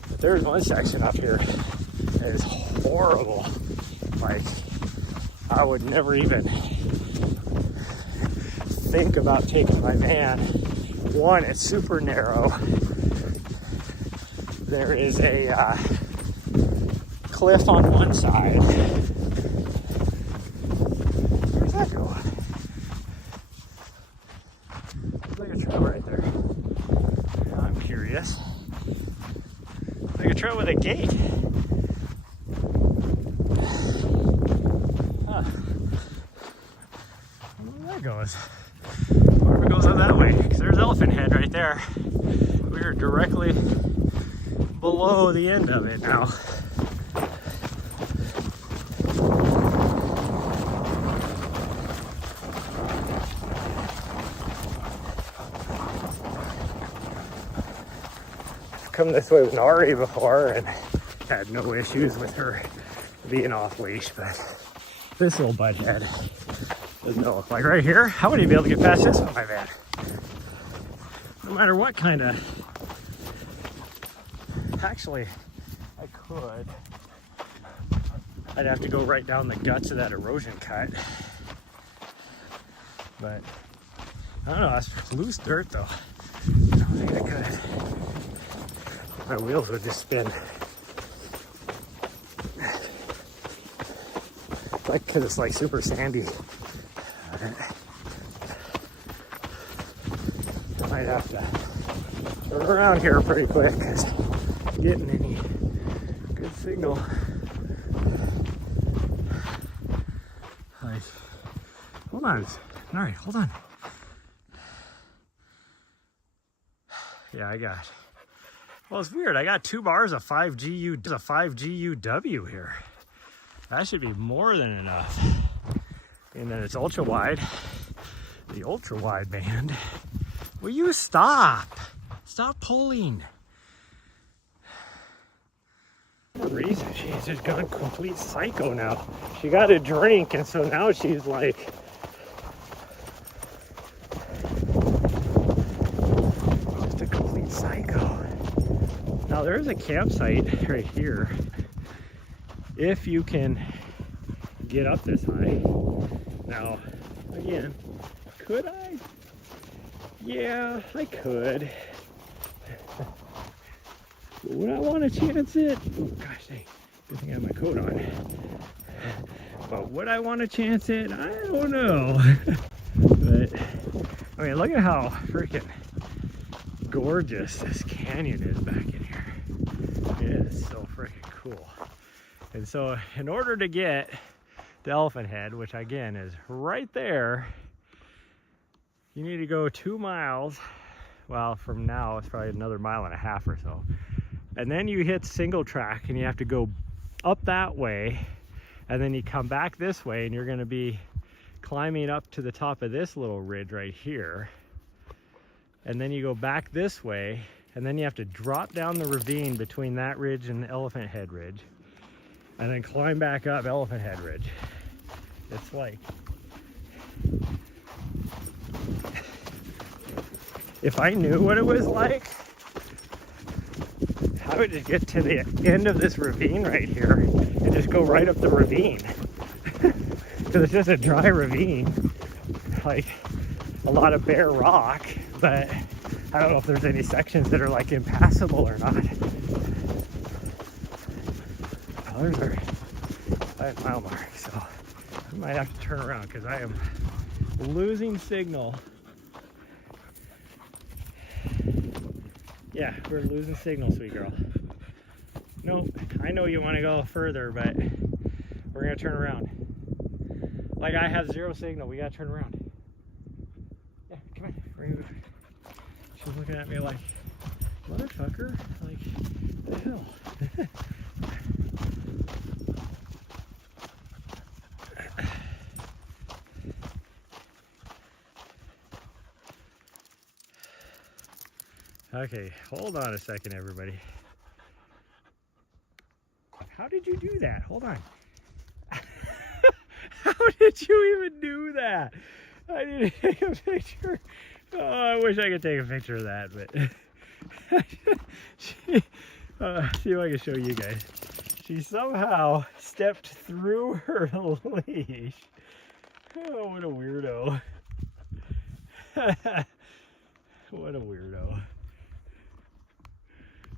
But there's one section up here that is horrible. Like I would never even think about taking my van. One, it's super narrow. There is a cliff on one side. Where's that going? trail with a gate. Huh. I don't know where that goes. Or if it goes out that way, because there's Elephant Head right there. We are directly below the end of it now. I've come this way with Nari before and had no issues with her being off leash, but this little butthead doesn't know. Like right here, I wouldn't even be able to get past this with my van. No matter what kind of... Actually, I could. I'd have to go right down the guts of that erosion cut. But, I don't know, that's loose dirt though. I don't think I could. My wheels would just spin. Like, because it's like super sandy. I might have to turn around here pretty quick because I'm getting any good signal. Like, hold on. All right, hold on. Yeah, I got. Well, it's weird. I got 2 bars of 5GU, a 5GUW here. That should be more than enough. And then it's ultra wide. The ultra wide band. Will you stop? Stop pulling. For some reason, she's just gone complete psycho now. She got a drink, and so now she's like. Just a complete psycho. Now there's a campsite right here. If you can get up this high. Now, again, could I? Yeah, I could. But would I want to chance it? Oh, gosh dang. Good thing I have my coat on. But would I want to chance it? I don't know. But, I mean, look at how freaking gorgeous this canyon is back in here. It is so freaking cool. And so, in order to get to Elephant Head, which again is right there, you need to go 2 miles. Well, from now it's probably another 1.5 miles or so, and then you hit single track and you have to go up that way, and then you come back this way and you're going to be climbing up to the top of this little ridge right here, and then you go back this way, and then you have to drop down the ravine between that ridge and the Elephant Head Ridge, and then climb back up Elephant Head Ridge. It's like, if I knew what it was like, I would just get to the end of this ravine right here and just go right up the ravine. Because it's just a dry ravine, like a lot of bare rock, but I don't know if there's any sections that are like impassable or not. Oh, there's our 5 mile mark, so I might have to turn around because I am losing signal. Yeah, we're losing signal, sweet girl. Nope, I know you want to go further, but we're gonna turn around. Like, I have 0 signal, we gotta turn around. Yeah, come on. She's looking at me like, motherfucker, like, what the hell? Okay, hold on a second, everybody. How did you do that? Hold on. How did you even do that? I need to take a picture. Oh, I wish I could take a picture of that, but see if I can show you guys. She somehow stepped through her leash. Oh, what a weirdo. What a weirdo.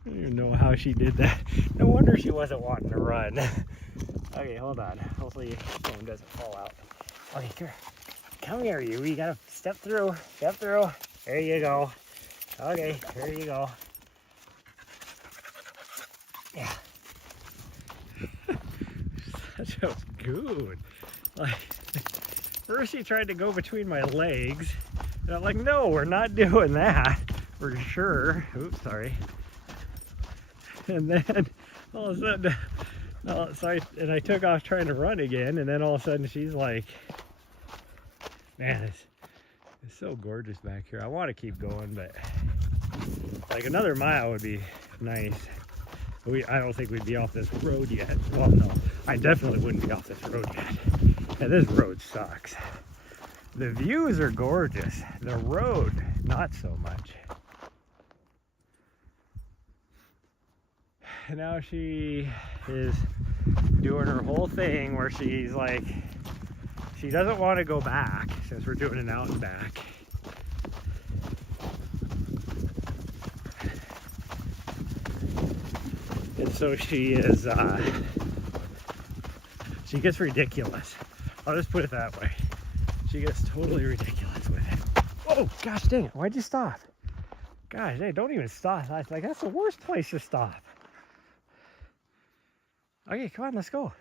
I don't even know how she did that. No wonder she wasn't wanting to run. Okay, hold on. Hopefully the phone doesn't fall out. Okay, come here, you. You gotta step through. Step through. There you go. Okay, there you go. dude. Like, first she tried to go between my legs. And I'm like, no, we're not doing that. For sure. Oops, sorry. And then all of a sudden, I took off trying to run again. And then all of a sudden she's like, man, it's so gorgeous back here. I want to keep going, but like another mile would be nice. I don't think we'd be off this road yet. Well, no, I definitely wouldn't be off this road yet. And this road sucks. The views are gorgeous. The road, not so much. And now she is doing her whole thing where she's like, she doesn't want to go back since we're doing an out and back. And so she is, she gets ridiculous. I'll just put it that way. She gets totally ridiculous with it. Oh, gosh dang it. Why'd you stop? Gosh, hey, don't even stop. Like, that's the worst place to stop. Okay, come on, let's go.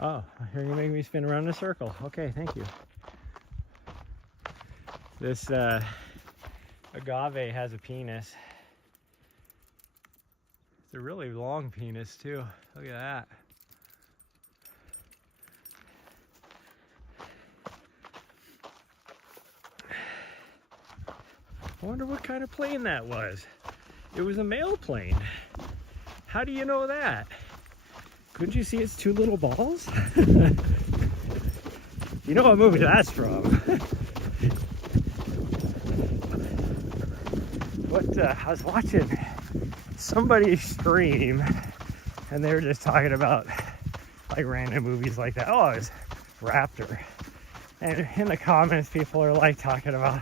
Oh, here you make me spin around in a circle. Okay, thank you. This agave has a penis. It's a really long penis too. Look at that. I wonder what kind of plane that was. It was a male plane. How do you know that? Couldn't you see its two little balls? You know what movie that's from. I was watching somebody stream and they were just talking about like random movies like that. Oh, it was Raptor. And in the comments, people are like talking about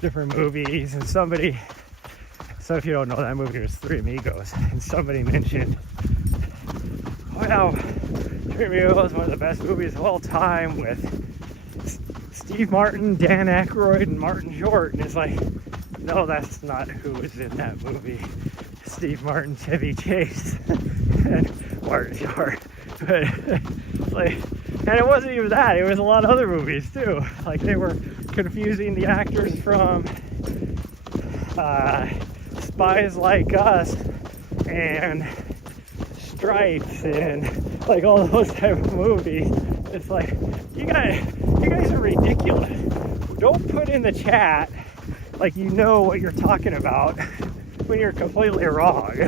different movies, and so if you don't know, that movie was Three Amigos, and somebody mentioned, well, Three Amigos is one of the best movies of all time with Steve Martin, Dan Aykroyd, and Martin Short. And it's like, no, that's not who was in that movie. Steve Martin, Chevy Chase, and Martin Short. But like, and it wasn't even that. It was a lot of other movies too. Like, they were confusing the actors from Spies Like Us and Stripes and like all those type of movies. It's like, you guys are ridiculous. Don't put in the chat like you know what you're talking about when you're completely wrong.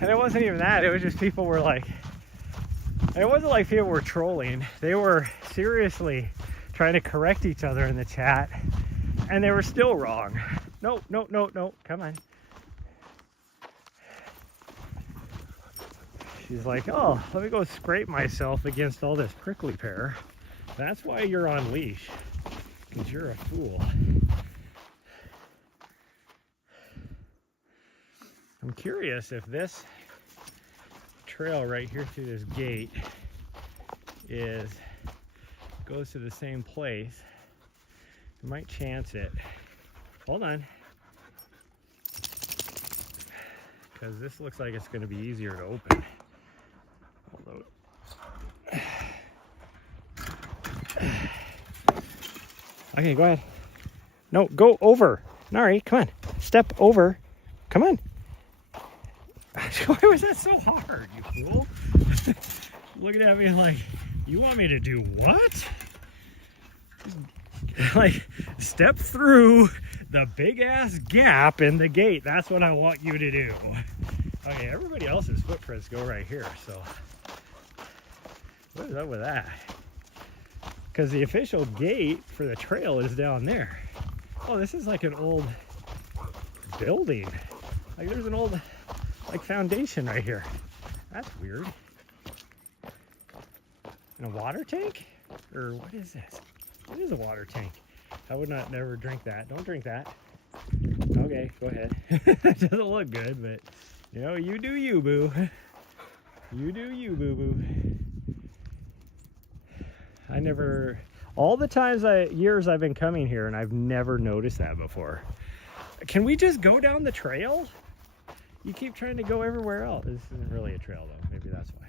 And it wasn't even that. It was just people were like, it wasn't like people were trolling. They were seriously trying to correct each other in the chat, and they were still wrong. No, come on. She's like, oh, let me go scrape myself against all this prickly pear. That's why you're on leash, because you're a fool. I'm curious if this trail right here through this gate goes to the same place. I might chance it. Hold on. Because this looks like it's going to be easier to open. Although, okay, go ahead. No, go over. Nari, come on. Step over. Come on. Why was that so hard, you fool? Looking at me like, you want me to do what? Like, step through the big ass gap in the gate. That's what I want you to do. Okay, everybody else's footprints go right here, so what is up with that? Because the official gate for the trail is down there. Oh, this is like an old building. Like, there's an old like foundation right here. That's weird. And a water tank? Or what is this? It is a water tank. I would not never drink that. Don't drink that. Okay, go ahead. It doesn't look good, but you know, you do you, boo. You do you, boo boo. I never, all the years I've been coming here, and I've never noticed that before. Can we just go down the trail? You keep trying to go everywhere else. This isn't really a trail though. Maybe that's why.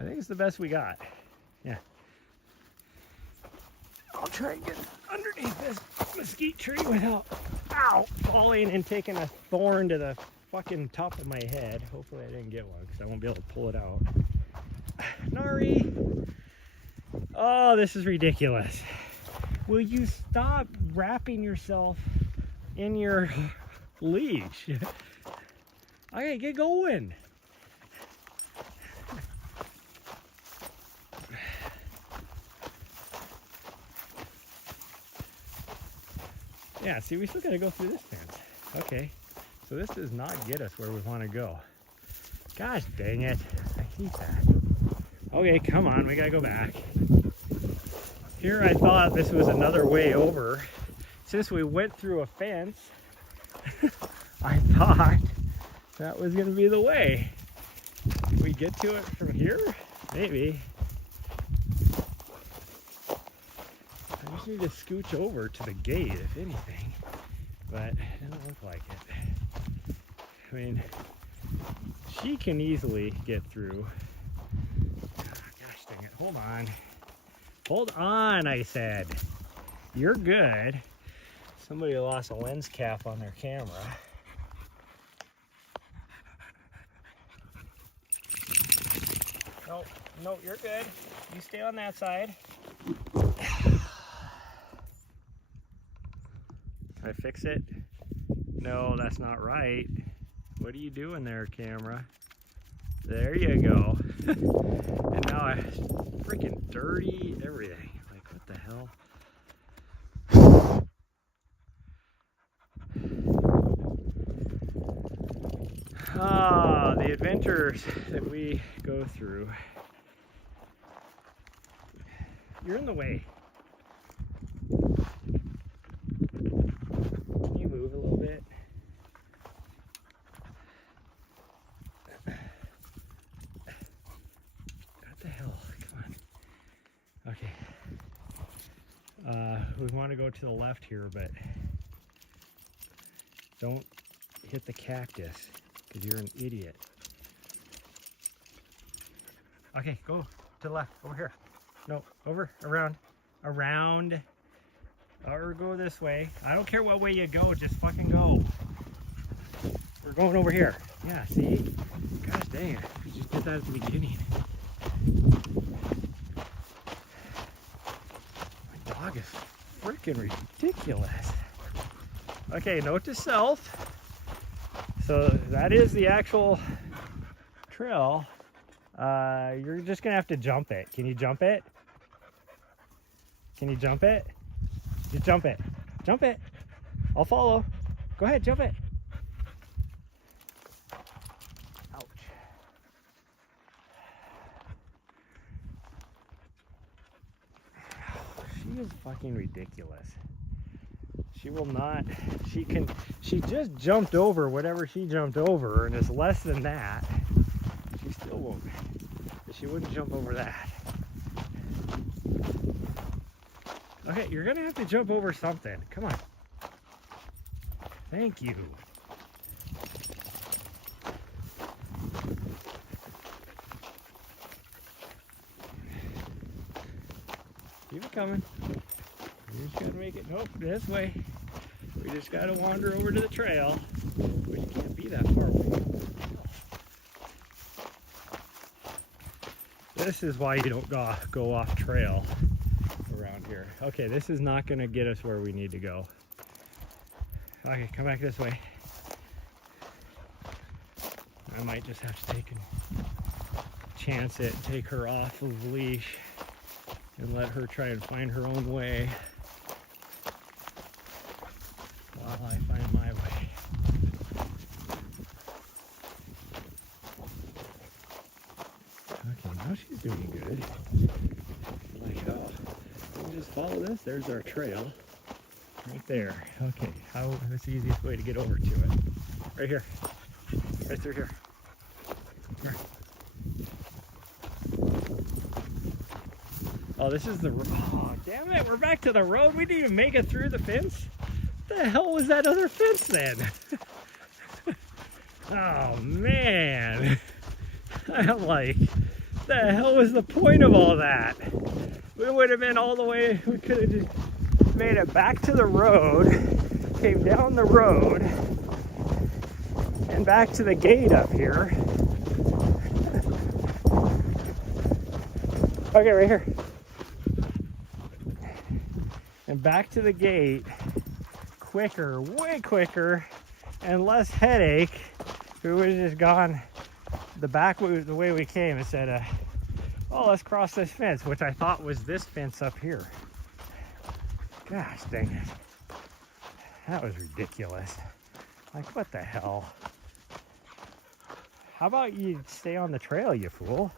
I think it's the best we got. Yeah. I'll try and get underneath this mesquite tree without, ow, falling and taking a thorn to the fucking top of my head. Hopefully I didn't get one because I won't be able to pull it out. Nari! Oh, this is ridiculous. Will you stop wrapping yourself in your leash? Okay, get going. Yeah, see, we still gotta go through this fence. Okay, so this does not get us where we want to go. Gosh dang it, I hate that. Okay, come on, we gotta go back. Here I thought this was another way over. Since we went through a fence, I thought that was gonna be the way. Can we get to it from here? Maybe. I just need to scooch over to the gate, if anything, but it doesn't look like it. I mean, she can easily get through. Oh, gosh dang it, hold on. Hold on, I said. You're good. Somebody lost a lens cap on their camera. No, no, you're good. You stay on that side. Can I fix it? No, that's not right. What are you doing there, camera? There you go. And now I freaking dirty everything. Like, what the hell? Ah, the adventures that we go through. You're in the way. Can you move a little bit? What the hell? Come on. Okay. We want to go to the left here, but don't hit the cactus because you're an idiot. Okay, go to the left, over here. No, over, around, or go this way. I don't care what way you go, just fucking go. We're going over here. Yeah, see? Gosh dang it, we just did that at the beginning. My dog is freaking ridiculous. Okay, note to self. So that is the actual trail. You're just gonna have to jump it. Can you jump it? Can you jump it? Just jump it. Jump it. I'll follow. Go ahead, jump it. Ouch. She is fucking ridiculous. She will not, she just jumped over whatever she jumped over, and it's less than that. She still won't, but she wouldn't jump over that. Okay, you're gonna have to jump over something. Come on. Thank you. Keep it coming. You just gotta make it, nope, this way. We just gotta wander over to the trail, which can't be that far away. This is why you don't go off trail around here. Okay, this is not gonna get us where we need to go. Okay, come back this way. I might just have to take a chance it, take her off of the leash and let her try and find her own way while I find my way. Okay, now she's doing good. Like, oh, we just follow this. There's our trail right there. Okay, what's the easiest way to get over to it? Right here. Right through here. Here. Oh, this is the road. Oh, damn it, we're back to the road. We didn't even make it through the fence. What the hell was that other fence then? Oh man. I'm like, the hell was the point of all that? We would have been all the way, we could have just made it back to the road, came down the road, and back to the gate up here. Okay, right here. And back to the gate, quicker, way quicker, and less headache. We would have just gone the way we came and said, oh, let's cross this fence, which I thought was this fence up here. Gosh dang it. That was ridiculous. Like, what the hell? How about you stay on the trail, you fool?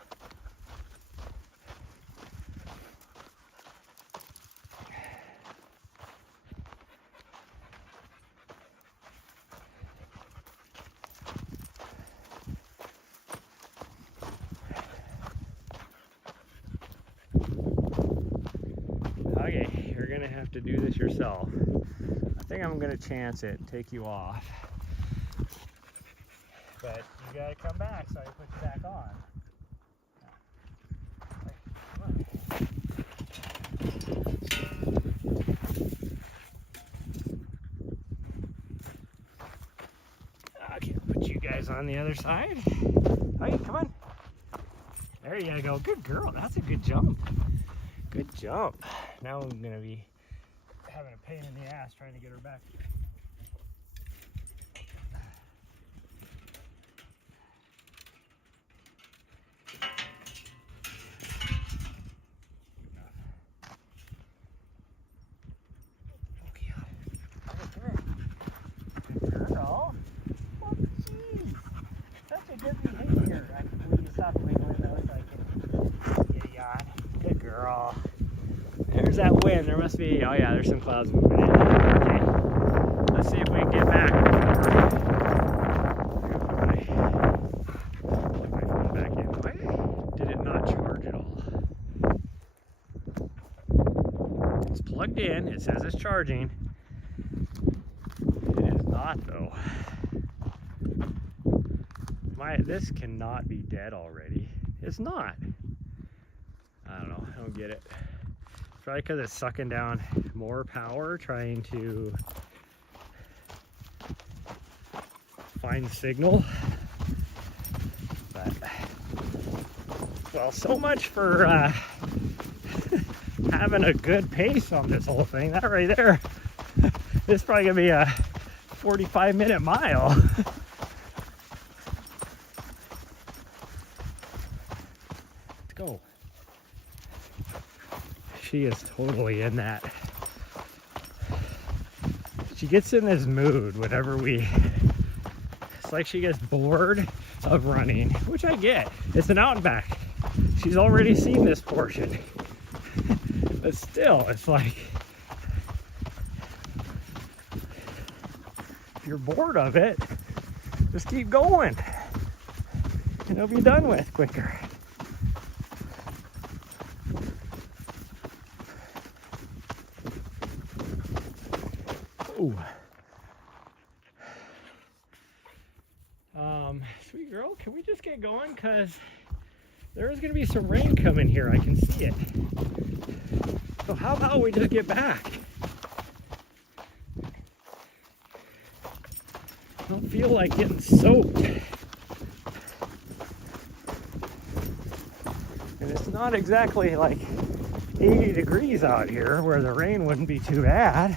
Okay, you're gonna have to do this yourself. I think I'm gonna chance it and take you off. But you gotta come back so I can put you back on. Okay, I'll put you guys on the other side. Okay, come on. There you gotta go. Good girl. That's a good jump. Good jump. Now I'm gonna be having a pain in the ass trying to get her back. Girl. Oh, geez. Such a good behavior. We can stop wiggling those so I can get you on. Good girl. There's that wind. There must be, oh yeah, there's some clouds moving in. Okay. Let's see if we can get back. Plug my phone back in. Why did it not charge at all? It's plugged in. It says it's charging. It is not though. This cannot be dead already. It's not. I don't know. I don't get it. Probably because it's sucking down more power trying to find the signal. But, well, so much for having a good pace on this whole thing. That right there, this is probably gonna be a 45-minute mile. Let's go. She is totally in that. She gets in this mood whenever it's like she gets bored of running, which I get. It's an out and back. She's already seen this portion. But still, it's like, if you're bored of it, just keep going. And it'll be done with quicker. Ooh. Sweet girl, can we just get going? Because there is going to be some rain coming here. I can see it. So how about we just get back? I don't feel like getting soaked. And it's not exactly like 80 degrees out here where the rain wouldn't be too bad.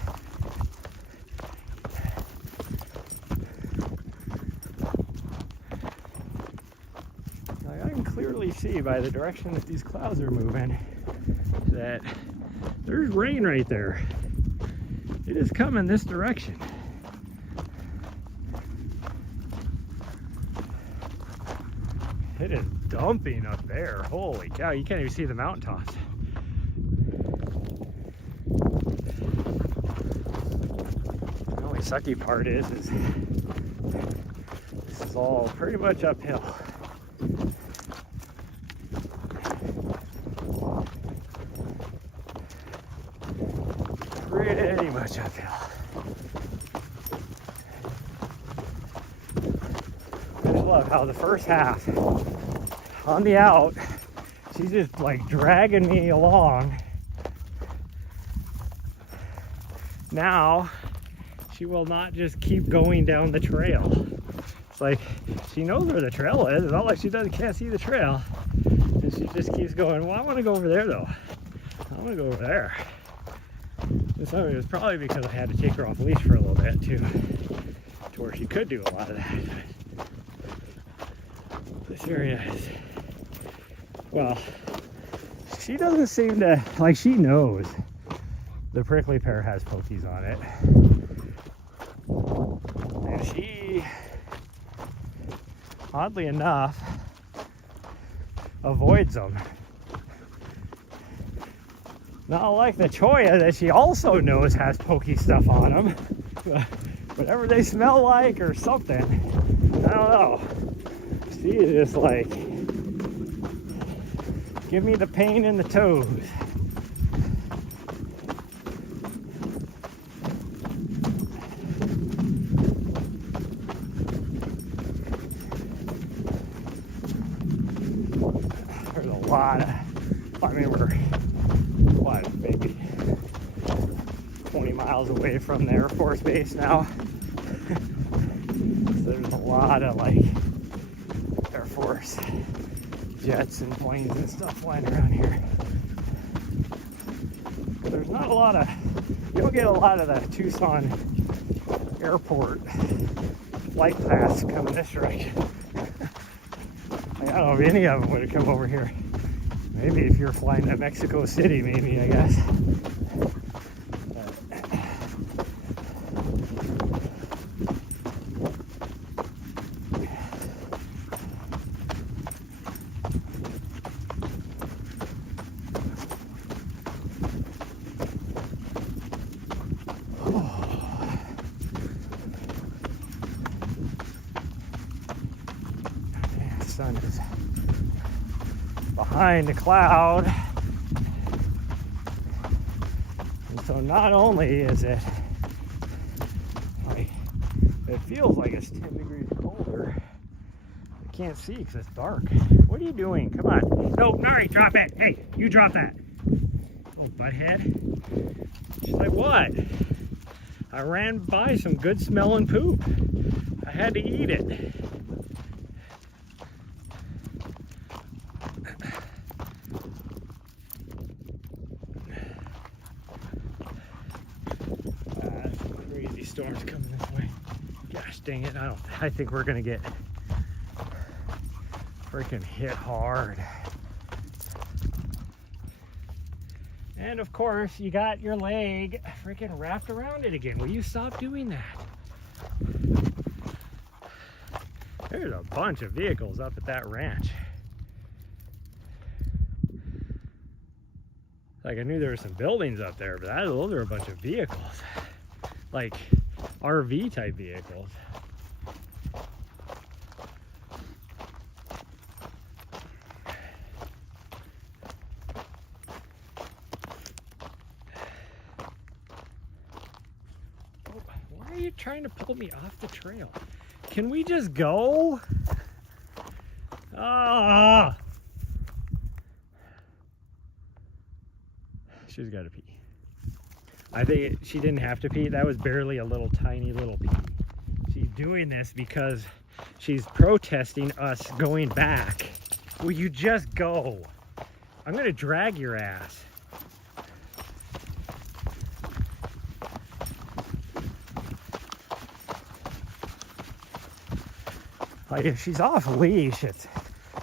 See by the direction that these clouds are moving that there's rain right there. It is coming this direction. It is dumping up there. Holy cow, you can't even see the mountaintops. The only sucky part is this is all pretty much uphill. Pretty much uphill. of how the first half on the out, she's just like dragging me along. Now she will not just keep going down the trail. It's like she knows where the trail is. It's not like she can't see the trail. And she just keeps going, well, I want to go over there though. I want to go over there. And so it was probably because I had to take her off leash for a little bit too, to where she could do a lot of that. This area is, well, she doesn't seem to, like, she knows the prickly pear has pokies on it. And she, oddly enough, avoids them. Not like the cholla that she also knows has pokey stuff on them. Whatever they smell like or something. I don't know. She is just like, give me the pain in the toes. There's a lot of, I mean, we're, what, maybe 20 miles away from the Air Force Base now. So there's a lot of like Air Force jets and planes and stuff flying around here. There's not a lot of, you don't get a lot of the Tucson airport flight paths coming this direction. I don't know if any of them would have come over here. Maybe if you're flying to Mexico City, maybe, I guess. Sun is behind a cloud, and so not only is it like, it feels like it's 10 degrees colder. I can't see because it's dark. What are you doing? Come on. No, Nari, drop it. Hey, you drop that. Little butthead. She's like, what? I ran by some good smelling poop. I had to eat it. Storm's coming this way. Gosh dang it. I think we're gonna get freaking hit hard. And of course you got your leg freaking wrapped around it again. Will you stop doing that? There's a bunch of vehicles up at that ranch. Like, I knew there were some buildings up there, but those are a bunch of vehicles. Like RV type vehicles. Why are you trying to pull me off the trail? Can we just go? Ah! She's got to pee. I think she didn't have to pee. That was barely a little tiny little pee. She's doing this because she's protesting us going back. Will you just go? I'm gonna drag your ass. Like, if she's off leash,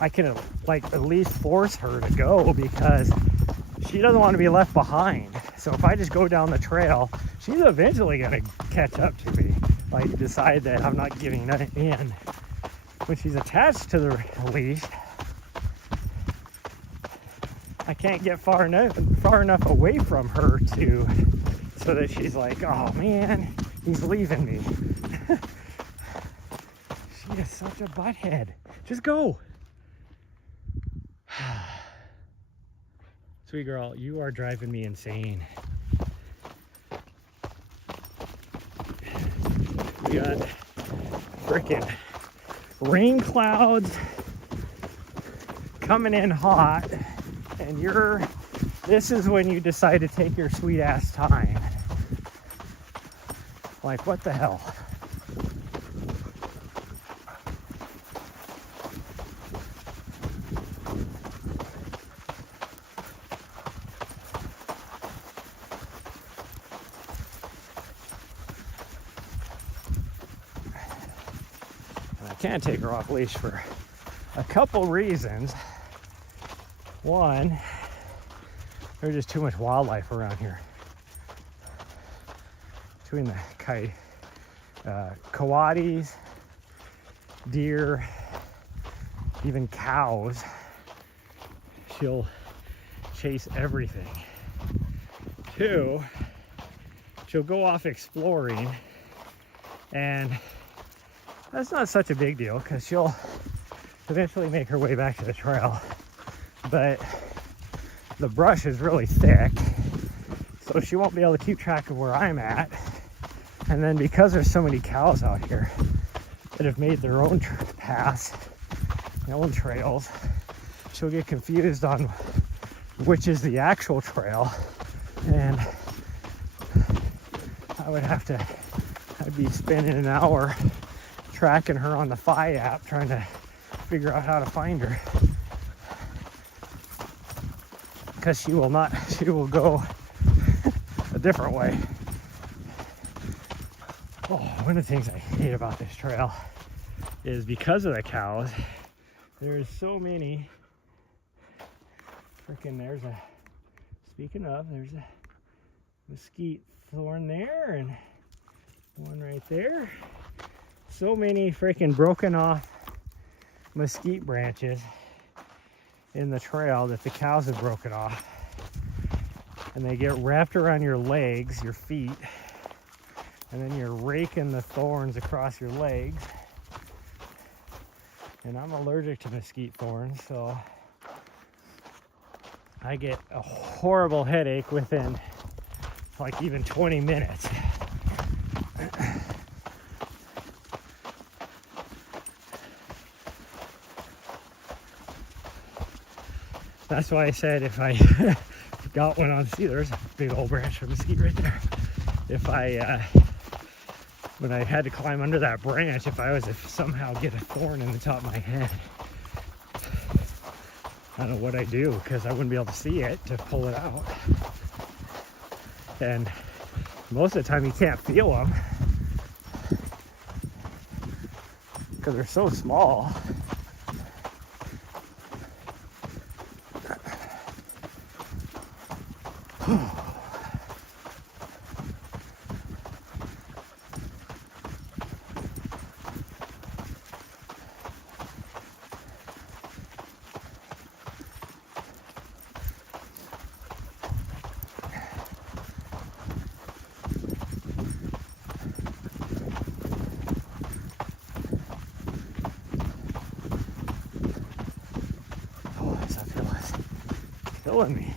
I can like at least force her to go because she doesn't want to be left behind. So if I just go down the trail, she's eventually gonna catch up to me. Like, decide that I'm not giving that in. When she's attached to the leash, I can't get far enough away from her so that she's like, oh man, he's leaving me. She is such a butthead. Just go. Sweet girl, you are driving me insane. We got frickin' rain clouds coming in hot, and this is when you decide to take your sweet ass time. Like, what the hell? Can't take her off leash for a couple reasons. One, there's just too much wildlife around here. Between the coyotes, deer, even cows, she'll chase everything. Two, she'll go off exploring, and that's not such a big deal because she'll eventually make her way back to the trail. But the brush is really thick, so she won't be able to keep track of where I'm at. And then because there's so many cows out here that have made their own paths, their own trails, she'll get confused on which is the actual trail. And I'd be spending an hour tracking her on the Fi app, trying to figure out how to find her, because she will go a different way. Oh, one of the things I hate about this trail is because of the cows, there's so many there's a mesquite thorn there, and one right there. So many freaking broken off mesquite branches in the trail that the cows have broken off, and they get wrapped around your legs, your feet, and then you're raking the thorns across your legs. And I'm allergic to mesquite thorns, so I get a horrible headache within like even 20 minutes. That's why I said if I got one on, see, there's a big old branch of mesquite right there. When I had to climb under that branch, if I was to somehow get a thorn in the top of my head, I don't know what I'd do, because I wouldn't be able to see it to pull it out. And most of the time you can't feel them because they're so small. Killing me.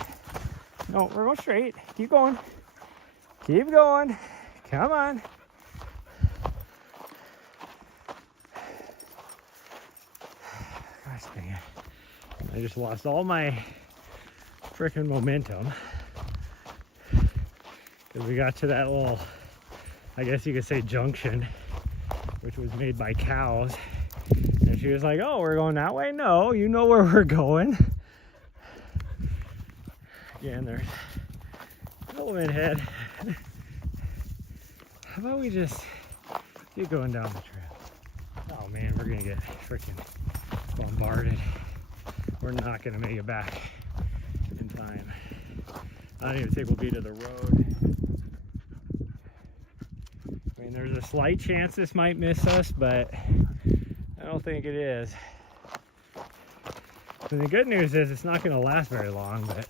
No, we're going straight. Keep going. Keep going. Come on. Gosh dang it. I just lost all my freaking momentum. Because we got to that little, I guess you could say, junction, which was made by cows. And she was like, oh, we're going that way? No, you know where we're going. Again, there's Element Head. How about we just keep going down the trail? Oh man, we're gonna get freaking bombarded. We're not gonna make it back in time. I don't even think we'll be to the road. I mean, there's a slight chance this might miss us, but I don't think it is. And the good news is it's not gonna last very long, but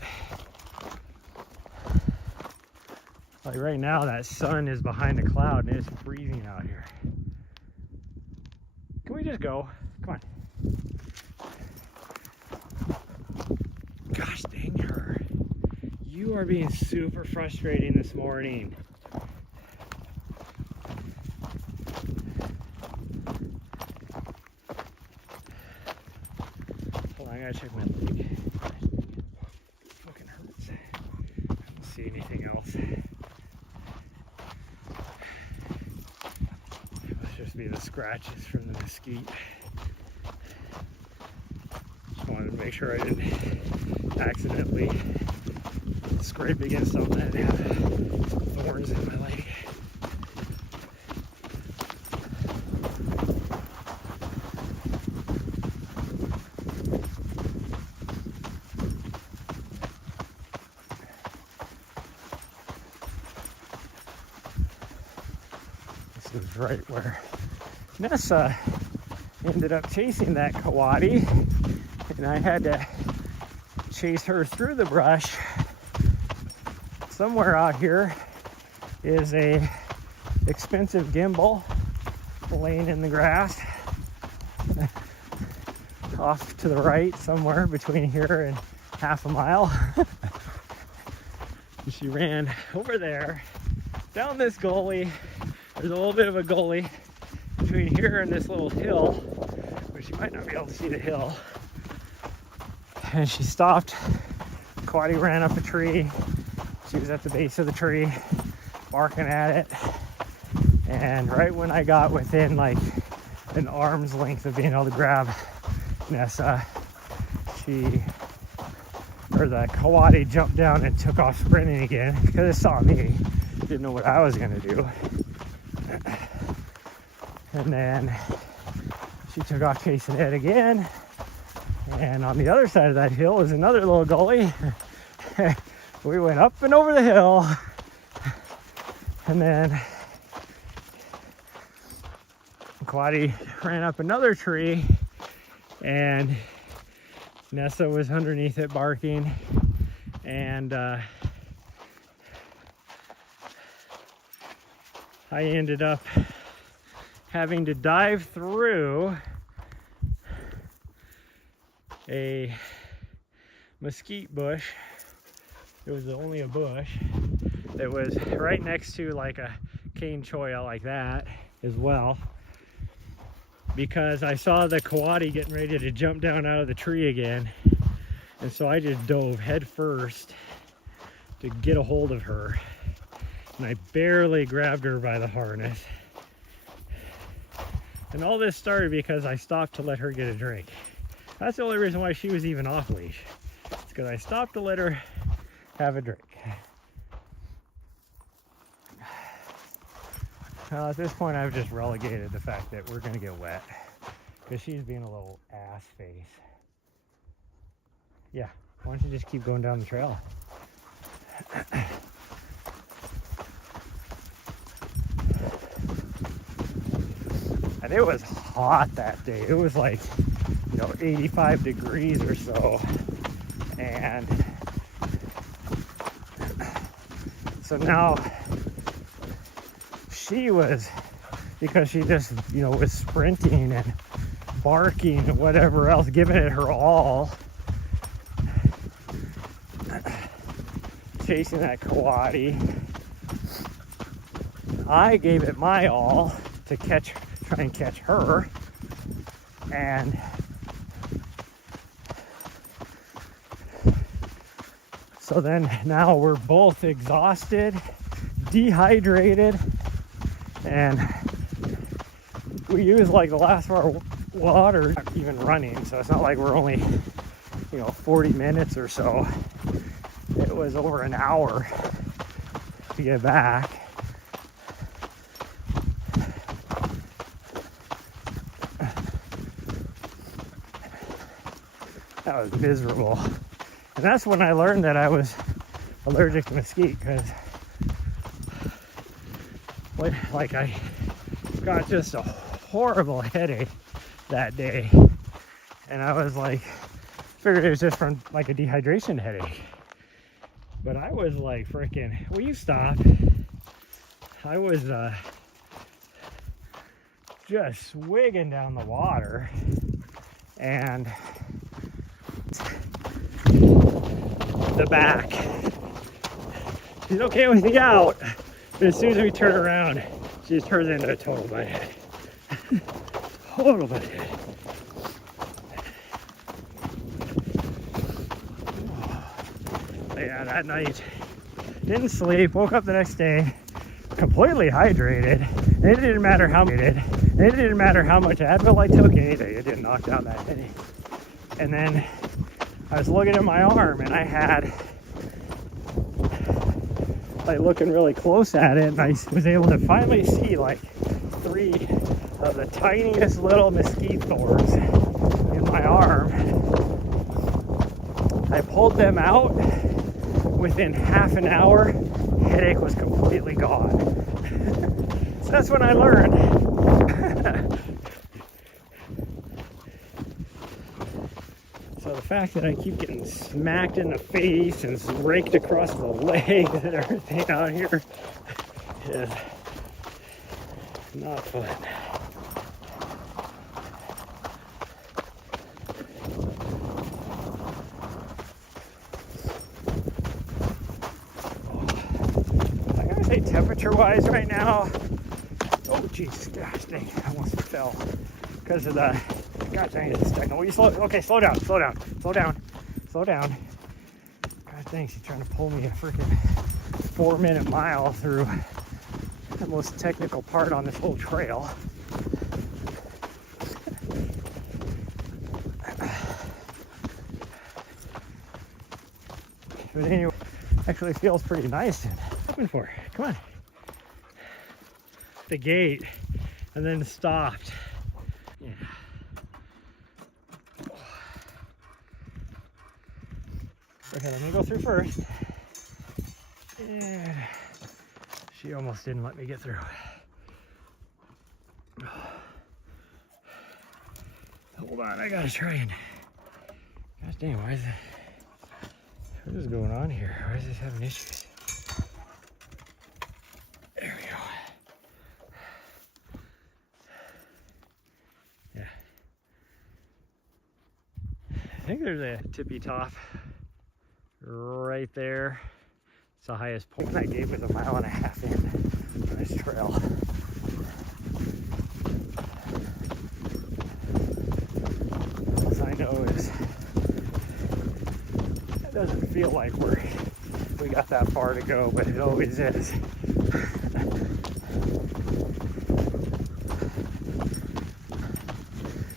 like right now, that sun is behind a cloud and it's freezing out here. Can we just go? Come on. Gosh dang her. You are being super frustrating this morning. gotta check my leg. It fucking hurts. I don't see anything else. It must just be the scratches from the mesquite. Just wanted to make sure I didn't accidentally scrape against something that had thorns in my leg. This is right where Nessa ended up chasing that coati, and I had to chase her through the brush. Somewhere out here is a expensive gimbal laying in the grass off to the right, somewhere between here and half a mile. She ran over there, down this gully. There's a little bit of a gully between here and this little hill, but you might not be able to see the hill. And she stopped. Coati ran up a tree. She was at the base of the tree, barking at it. And right when I got within like an arm's length of being able to grab Nessa, the coati jumped down and took off sprinting again because it saw me. Didn't know what I was gonna do. And then she took off chasing it again. And on the other side of that hill is another little gully. We went up and over the hill. And then coati ran up another tree, and Nessa was underneath it barking. And I ended up having to dive through a mesquite bush. It was only a bush that was right next to like a cane cholla like that as well, because I saw the coati getting ready to jump down out of the tree again, and so I just dove head first to get a hold of her, and I barely grabbed her by the harness. And all this started because I stopped to let her get a drink. That's the only reason why she was even off leash. It's because I stopped to let her have a drink. Now at this point I've just relegated the fact that we're gonna get wet because she's being a little ass face. Yeah, why don't you just keep going down the trail? And it was hot that day. It was like, 85 degrees or so. And so now she was, because she just, was sprinting and barking and whatever else, giving it her all, chasing that coati. I gave it my all to try and catch her, and so then now we're both exhausted, dehydrated, and we used like the last of our water, not even running, so it's not like we're only 40 minutes or so. It was over an hour to get back. That was miserable. And that's when I learned that I was allergic to mesquite, because I got just a horrible headache that day. And I was like, figured it was just from like a dehydration headache. But I was like freaking, will you stop? I was just swigging down the water, and the back. She's okay with me out, but as soon as we turn around, she just turns into a total butthead. Total butthead. that night. Didn't sleep, woke up the next day, completely hydrated. And it didn't matter how much Advil I took, anything. It didn't knock down that headache. And then I was looking at my arm, and I had, like, looking really close at it, and I was able to finally see like 3 of the tiniest little mesquite thorns in my arm. I pulled them out. Within half an hour, headache was completely gone. So that's when I learned. So the fact that I keep getting smacked in the face and raked across the legs and everything out here is not fun. Temperature-wise right now, oh jeez, gosh dang, I almost fell because of the, god dang it, it's stuck. Oh, you slow down. God dang, she's trying to pull me a freaking 4-minute mile through the most technical part on this whole trail. But anyway, actually feels pretty nice. Looking for it. Come on. The gate, and then stopped. Yeah. Okay, let me go through first. And she almost didn't let me get through. Hold on, I gotta try and. Gosh dang, what is going on here? Why is this having issues? There we go. Yeah. I think there's a tippy top right there. It's the highest point I gave was 1.5 miles in on this trail. All I know is it doesn't feel like we got that far to go, but it always is.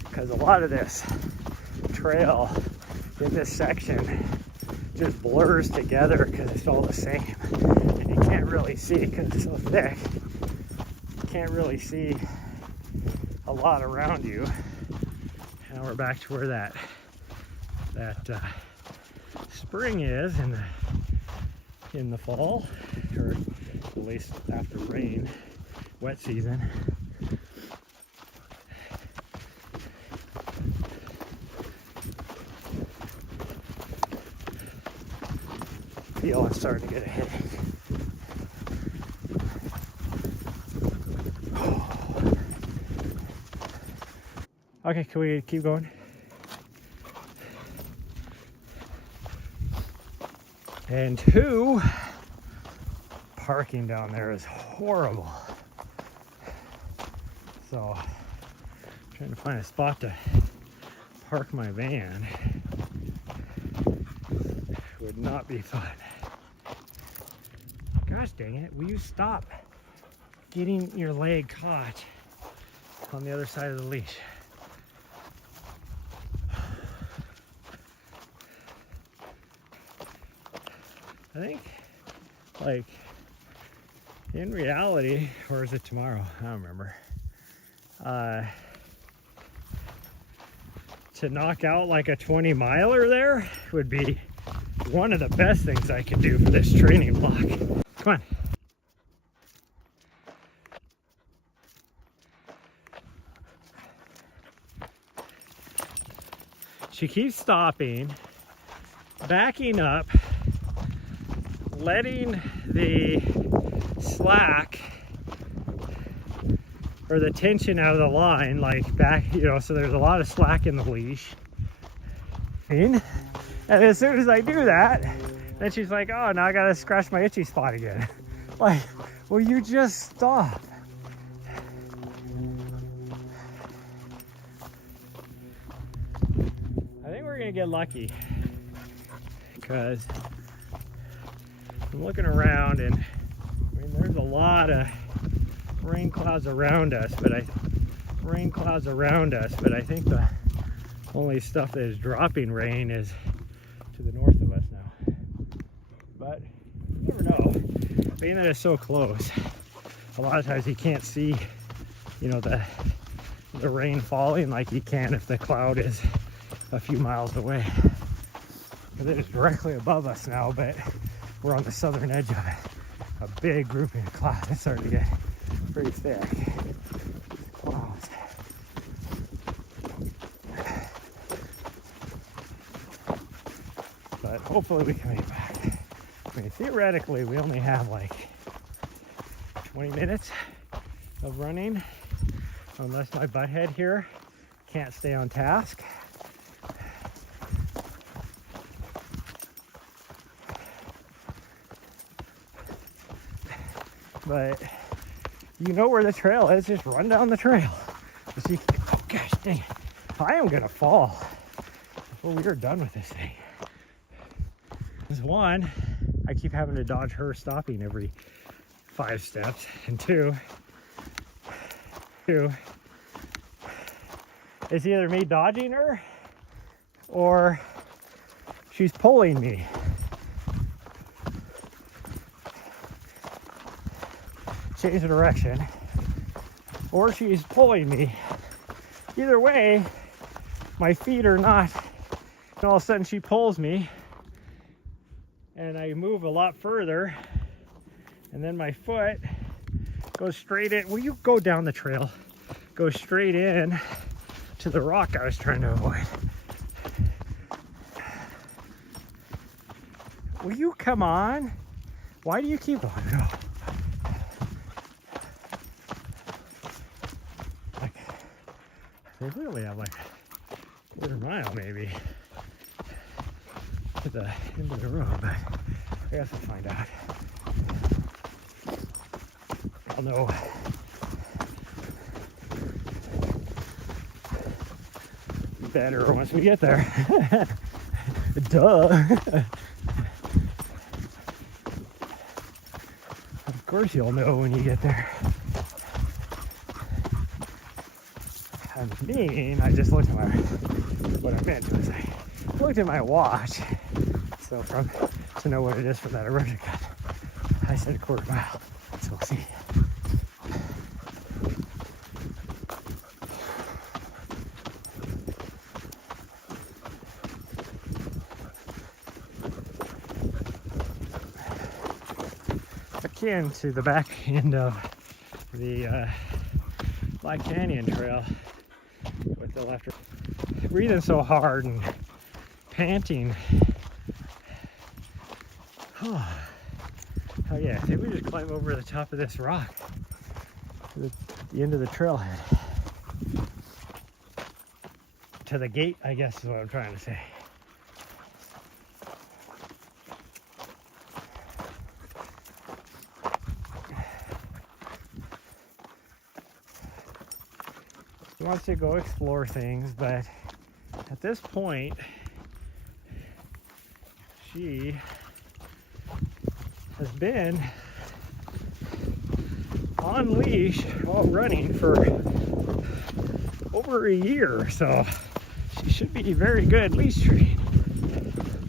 Because a lot of this trail in this section just blurs together because it's all the same, and you can't really see because it's so thick. You can't really see a lot around you. Now we're back to where that spring is in the fall, or at least after rain, wet season. I'm starting to get a headache. Okay, can we keep going? And 2, parking down there is horrible. So, I'm trying to find a spot to park my van. Would not be fun. Gosh dang it, will you stop getting your leg caught on the other side of the leash? I think, like, in reality, or is it tomorrow? I don't remember. To knock out like a 20-miler there would be one of the best things I could do for this training block. Come on. She keeps stopping, backing up, letting the slack or the tension out of the line, like back, so there's a lot of slack in the leash. And as soon as I do that, then she's like, oh, now I gotta scratch my itchy spot again. Like, will you just stop? I think we're gonna get lucky because I'm looking around, and I mean, there's a lot of rain clouds around us, but I think the only stuff that is dropping rain is to the north of us now. But you never know. Being that it's so close, a lot of times you can't see, you know, the rain falling like you can if the cloud is a few miles away. Because it is directly above us now, but we're on the southern edge of it. A big grouping of clouds. It's starting to get pretty thick. Clouds. But hopefully we can make it back. I mean, theoretically, we only have like 20 minutes of running, unless my butthead here can't stay on task. But you know where the trail is, just run down the trail. See, oh gosh dang it. I am gonna fall before we are done with this thing. There's one, I keep having to dodge her stopping every 5 steps, and two, it's either me dodging her or she's pulling me. Change the direction, or she's pulling me. Either way, my feet are not, and all of a sudden she pulls me and I move a lot further, and then my foot goes straight in. Will you go down the trail? Go straight in to the rock I was trying to avoid. Will you come on? Why do you keep going? No. They really have like a quarter mile maybe to the end of the road, but I guess we'll find out. I'll know better once we get there. Duh. Of course you'll know when you get there. I mean, I just looked at what I meant was I looked at my watch, so to know what it is for that erosion cut, I said a quarter mile, so we'll see. Akin to the back end of the Black Canyon Trail with the left. Breathing so hard and panting. Oh yeah, I think we just climb over the top of this rock to the end of the trailhead. To the gate, I guess is what I'm trying to say. He wants to go explore things, but at this point, she has been on leash while running for over a year, so she should be very good leash trained.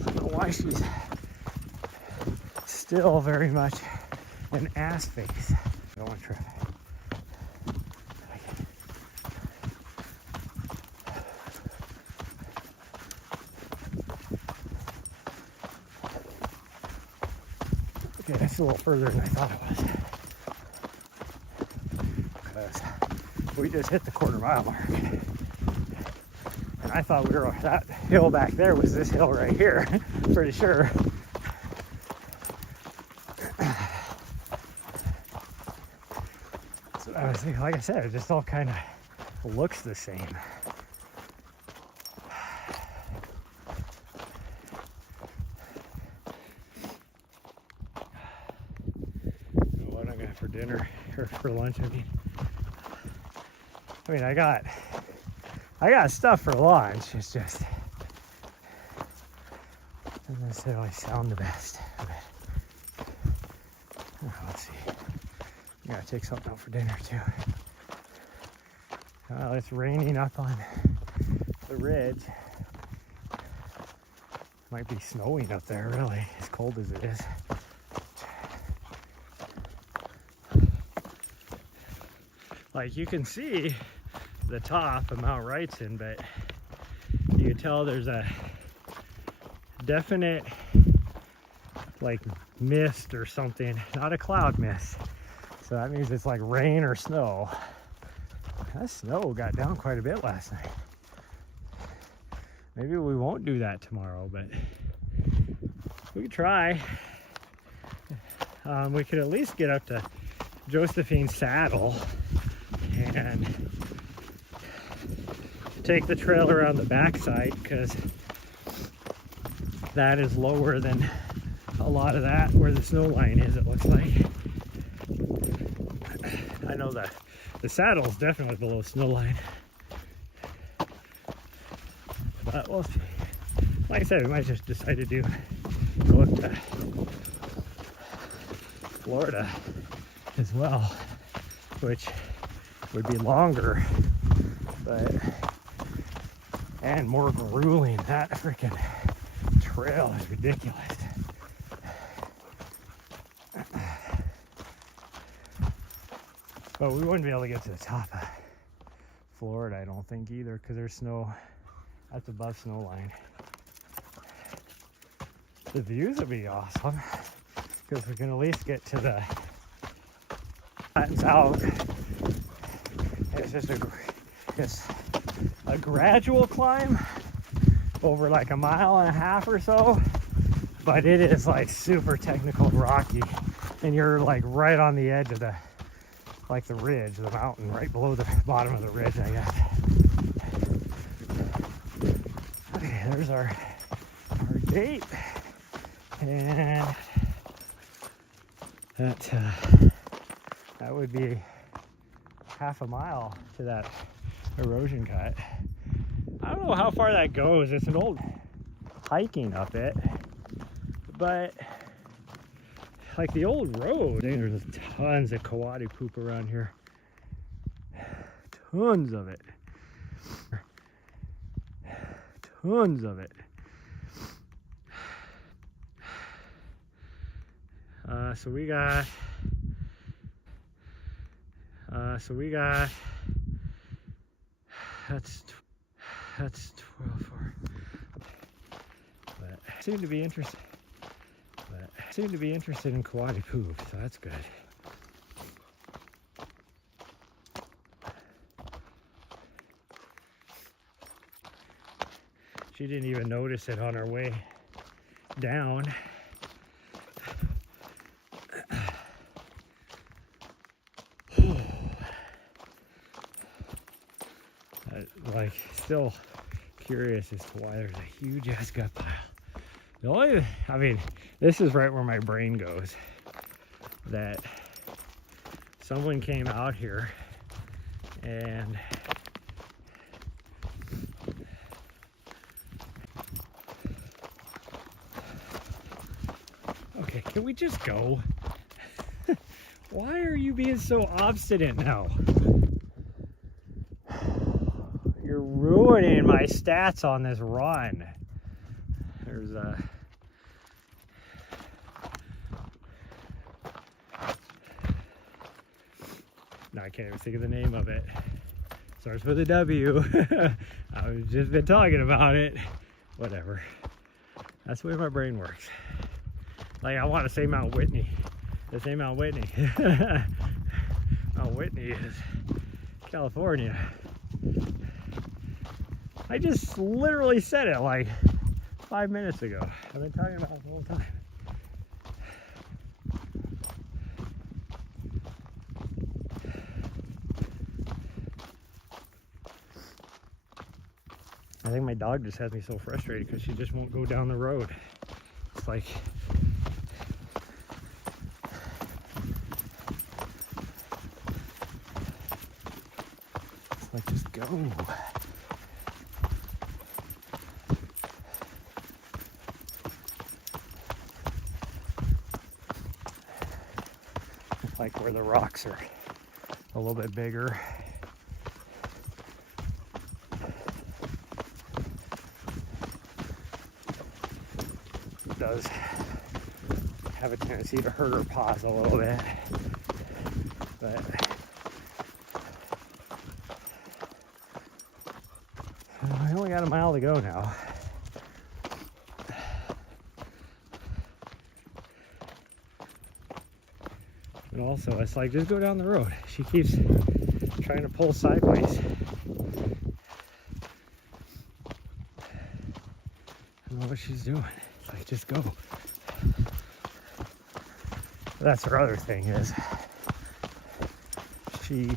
I don't know why she's still very much an ass face. I don't want to try. Okay, that's a little further than I thought it was. Because we just hit the quarter mile mark. And I thought we were, that hill back there was this hill right here. Pretty sure. So I was thinking, like I said, it just all kind of looks the same. For dinner or for lunch, I mean I got stuff for lunch. It's just doesn't necessarily sound the best. Let's see. I gotta take something out for dinner too. It's raining up on the ridge. Might be snowing up there, really, as cold as it is. Like, you can see the top of Mount Wrightson, but you can tell there's a definite like mist or something, not a cloud mist. So that means it's like rain or snow. That snow got down quite a bit last night. Maybe we won't do that tomorrow, but we could try. We could at least get up to Josephine Saddle and take the trail around the backside, because that is lower than a lot of that where the snow line is, it looks like. I know that the saddle is definitely below snow line, but we'll see. Like I said, we might just decide to go up to Florida as well, which would be longer, but and more grueling. That freaking trail is ridiculous. But we wouldn't be able to get to the top of Florida, I don't think, either, because there's snow. That's above snow line. The views would be awesome, because we can at least get to the flattens out. It's just a gradual climb over like 1.5 miles or so, but it is like super technical and rocky, and you're like right on the edge of the ridge, the mountain, right below the bottom of the ridge, I guess. Okay, there's our gate, and that would be 1/2 mile to that erosion cut. I don't know how far that goes. It's an old hiking up it, but like the old road, there's tons of coati poop around here. Tons of it. Tons of it. So we got that's 12 for. But seem to be interested. Seem to be interested in coati poop, so that's good. She didn't even notice it on her way down. Like, still curious as to why there's a huge ass gut pile. The only, I mean, this is right where my brain goes, that someone came out here and okay, can we just go? Why are you being so obstinate now? You're ruining my stats on this run. There's a no, I can't even think of the name of it. Starts with a W. I've just been talking about it. Whatever. That's the way my brain works. Like, I want to say Mount Whitney. This ain't Mount Whitney. Mount Whitney is California. I just literally said it like 5 minutes ago. I've been talking about it the whole time. I think my dog just has me so frustrated because she just won't go down the road. It's like, just go. like where the rocks are a little bit bigger. It does have a tendency to hurt her paws a little bit, but I only got a mile to go now. And also, it's like, just go down the road. She keeps trying to pull sideways. I don't know what she's doing. It's like, just go. That's her other thing is she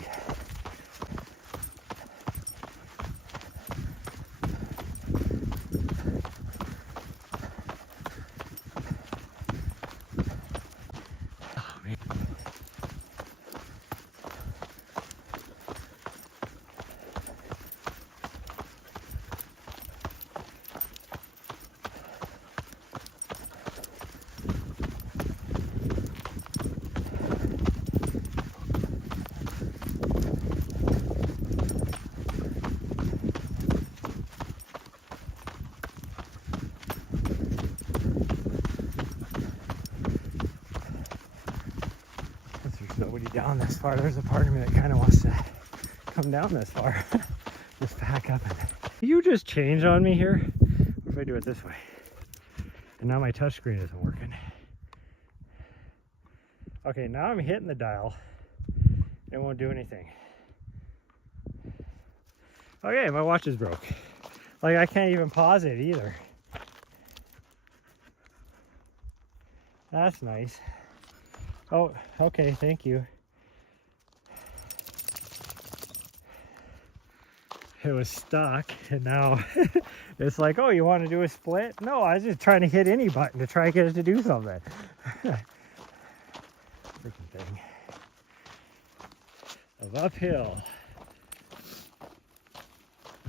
nobody down this far. There's a part of me that kind of wants to come down this far. Just back up. You just change on me here. What if I do it this way? And now my touchscreen isn't working. Okay, now I'm hitting the dial. It won't do anything. Okay, my watch is broke. Like, I can't even pause it either. That's nice. Oh, okay, thank you. It was stuck, and now it's like, oh, you want to do a split? No, I was just trying to hit any button to try to get it to do something. Freaking thing. Of uphill.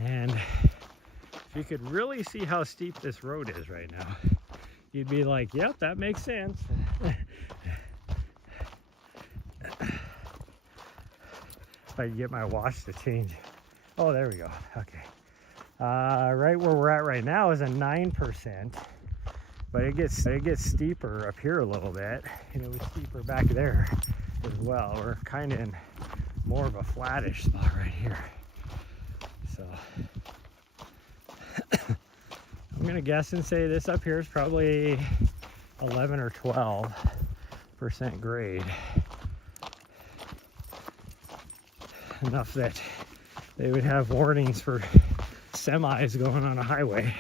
And if you could really see how steep this road is right now, you'd be like, yep, that makes sense. If I can get my watch to change. Oh, there we go. Okay. Right where we're at right now is a 9%, but it gets steeper up here a little bit, and it was steeper back there as well. We're kind of in more of a flattish spot right here. So I'm gonna guess and say this up here is probably 11 or 12% grade. Enough that they would have warnings for semis going on a highway.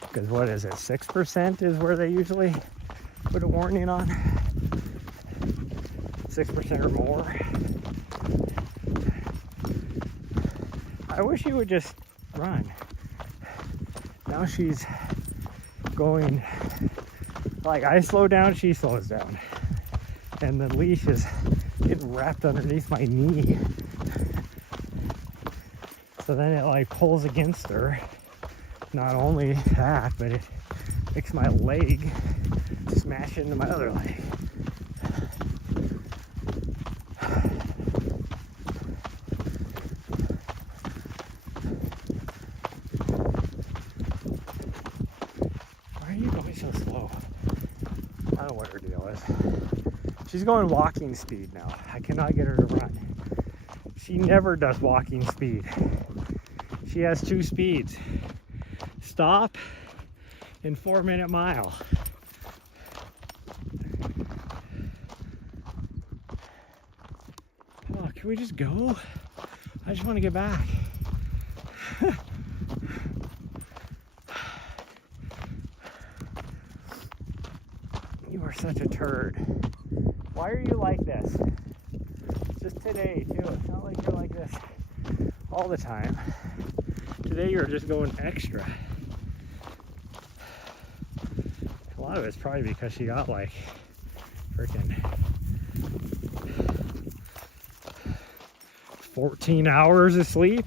Because what is it, 6% is where they usually put a warning on? 6% or more. I wish he would just run. Now she's going, like, I slow down, she slows down. And the leash is getting wrapped underneath my knee. So then it like pulls against her. Not only that, but it makes my leg smash into my other leg. Why are you going so slow? I don't know what her deal is. She's going walking speed now. I cannot get her to run. She never does walking speed. She has 2 speeds. Stop and 4-minute mile. Oh, can we just go? I just want to get back. You are such a turd. Why are you like this? Just today, too. It's not like you're like this all the time. Today you're just going extra. A lot of it's probably because she got like freaking 14 hours of sleep.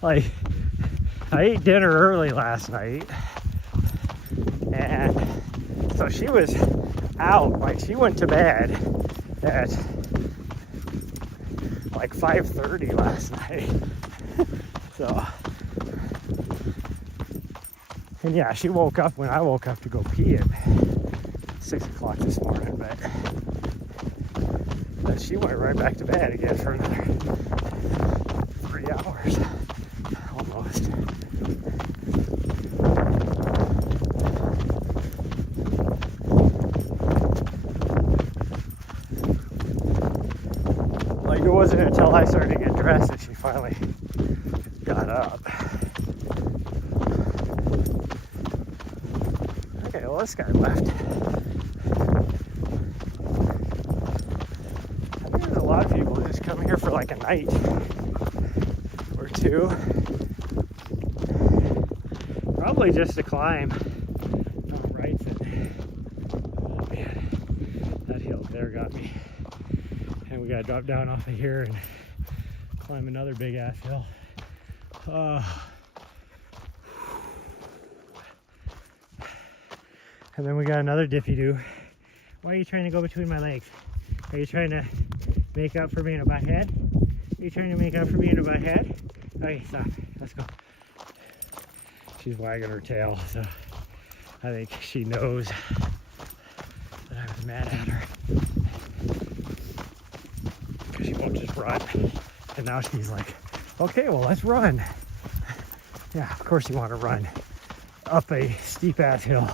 Like, I ate dinner early last night and So she was out, like she went to bed at like 5:30 last night. So, and yeah, she woke up when I woke up to go pee at 6 o'clock this morning, but she went right back to bed again for another 3 hours, almost. Like, it wasn't until I started to get dressed that she finally got up. Okay, well, this guy left. I think there's a lot of people who just come here for like a night or two. Probably just to climb Wrights. Oh man, that hill there got me. And we gotta drop down off of here and climb another big ass hill. And then we got another dippy do. Why are you trying to go between my legs? Are you trying to make up for being a butthead? Are you trying to make up for being a butthead? Okay, stop. Let's go. She's wagging her tail, so I think she knows that I was mad at her. Because she won't just run. And now she's like, okay, well, let's run. Yeah, of course you want to run up a steep ass hill.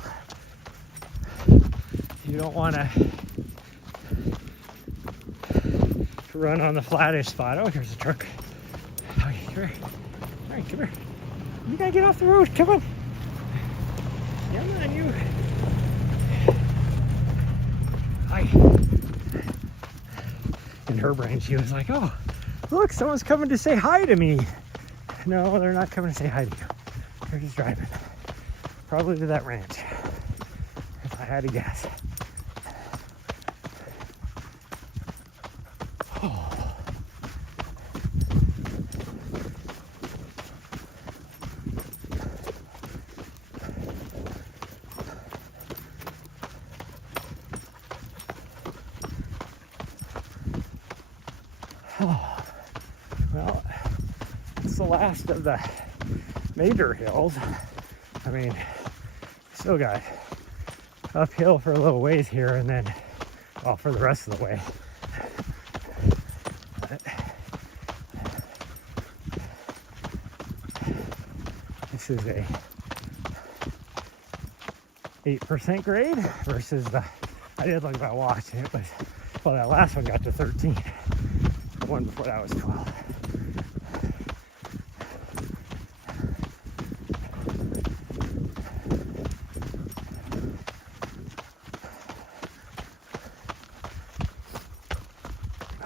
You don't want to run on the flattish spot. Oh, here's a truck. Okay, come here. All right, come here. You gotta get off the road. Come on. Come on, you. Hi. In her brain, she was like, oh, look, someone's coming to say hi to me. No, they're not coming to say hi to you. They're just driving. Probably to that ranch, if I had to guess. Oh. Oh. Well, it's the last of the major hills. I mean, still got uphill for a little ways here, and then, well, for the rest of the way. But this is a 8% grade versus the, I did look about watching it, but well, that last one got to 13. The one before that was 12.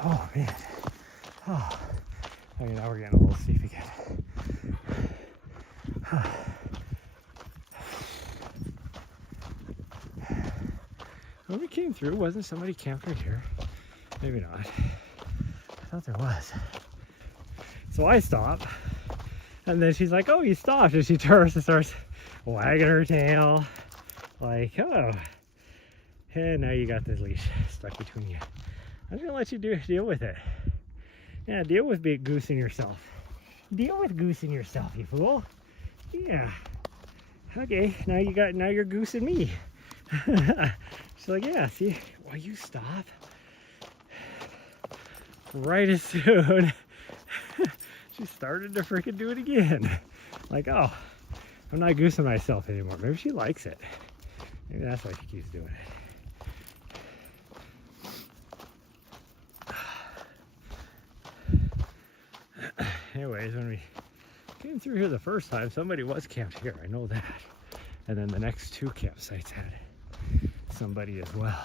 Oh man. Oh. Okay, now we're getting a little steep again. When we came through, wasn't somebody camped right here? Maybe not. I thought there was. So I stop, and then she's like, oh, you stopped. And she turns and starts wagging her tail. Like, oh. And now you got this leash stuck between you. I'm gonna let you deal with it. Yeah, deal with big goosing yourself. Deal with goosing yourself, you fool. Yeah. Okay, now you're goosing me. She's like, yeah, see, why you stop? Right as soon she started to freaking do it again. Like, oh, I'm not goosing myself anymore. Maybe she likes it. Maybe that's why she keeps doing it. Anyways, when we came through here the first time, somebody was camped here. I know that. And then the next two campsites had somebody as well.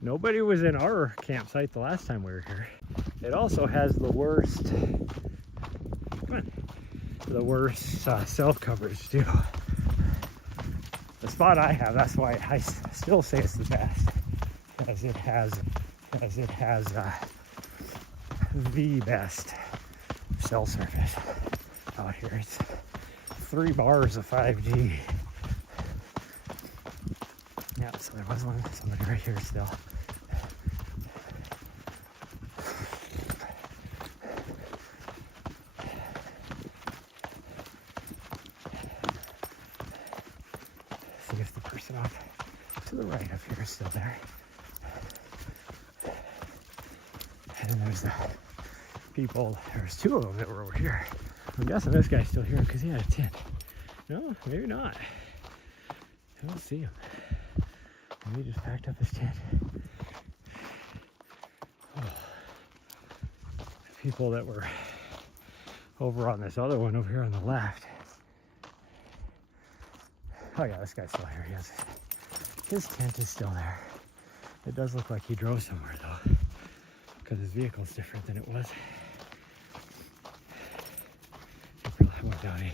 Nobody was in our campsite the last time we were here. It also has the worst, cell coverage too. The spot I have, that's why I still say it's the best, as it has the best cell service out here. It's 3 bars of 5G. Yeah, so there was somebody right here still. See if the person off to the right up here is still there. And then there's the people, there's two of them that were over here. I'm guessing this guy's still here because he had a tent. No, maybe not. I don't see him. Maybe he just packed up his tent. Oh. The people that were over on this other one over here on the left. Oh yeah, this guy's still here. His tent is still there. It does look like he drove somewhere though, because his vehicle's different than it was. He probably went down, he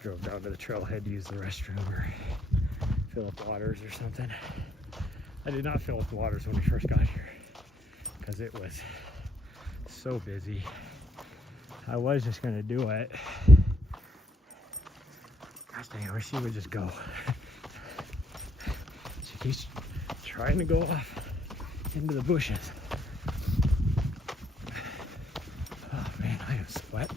drove down to the trailhead to use the restroom or fill up waters or something. I did not fill up waters when we first got here because it was so busy. I was just gonna do it. Gosh dang, I wish she would just go. She keeps trying to go off into the bushes. Oh man, I am sweating.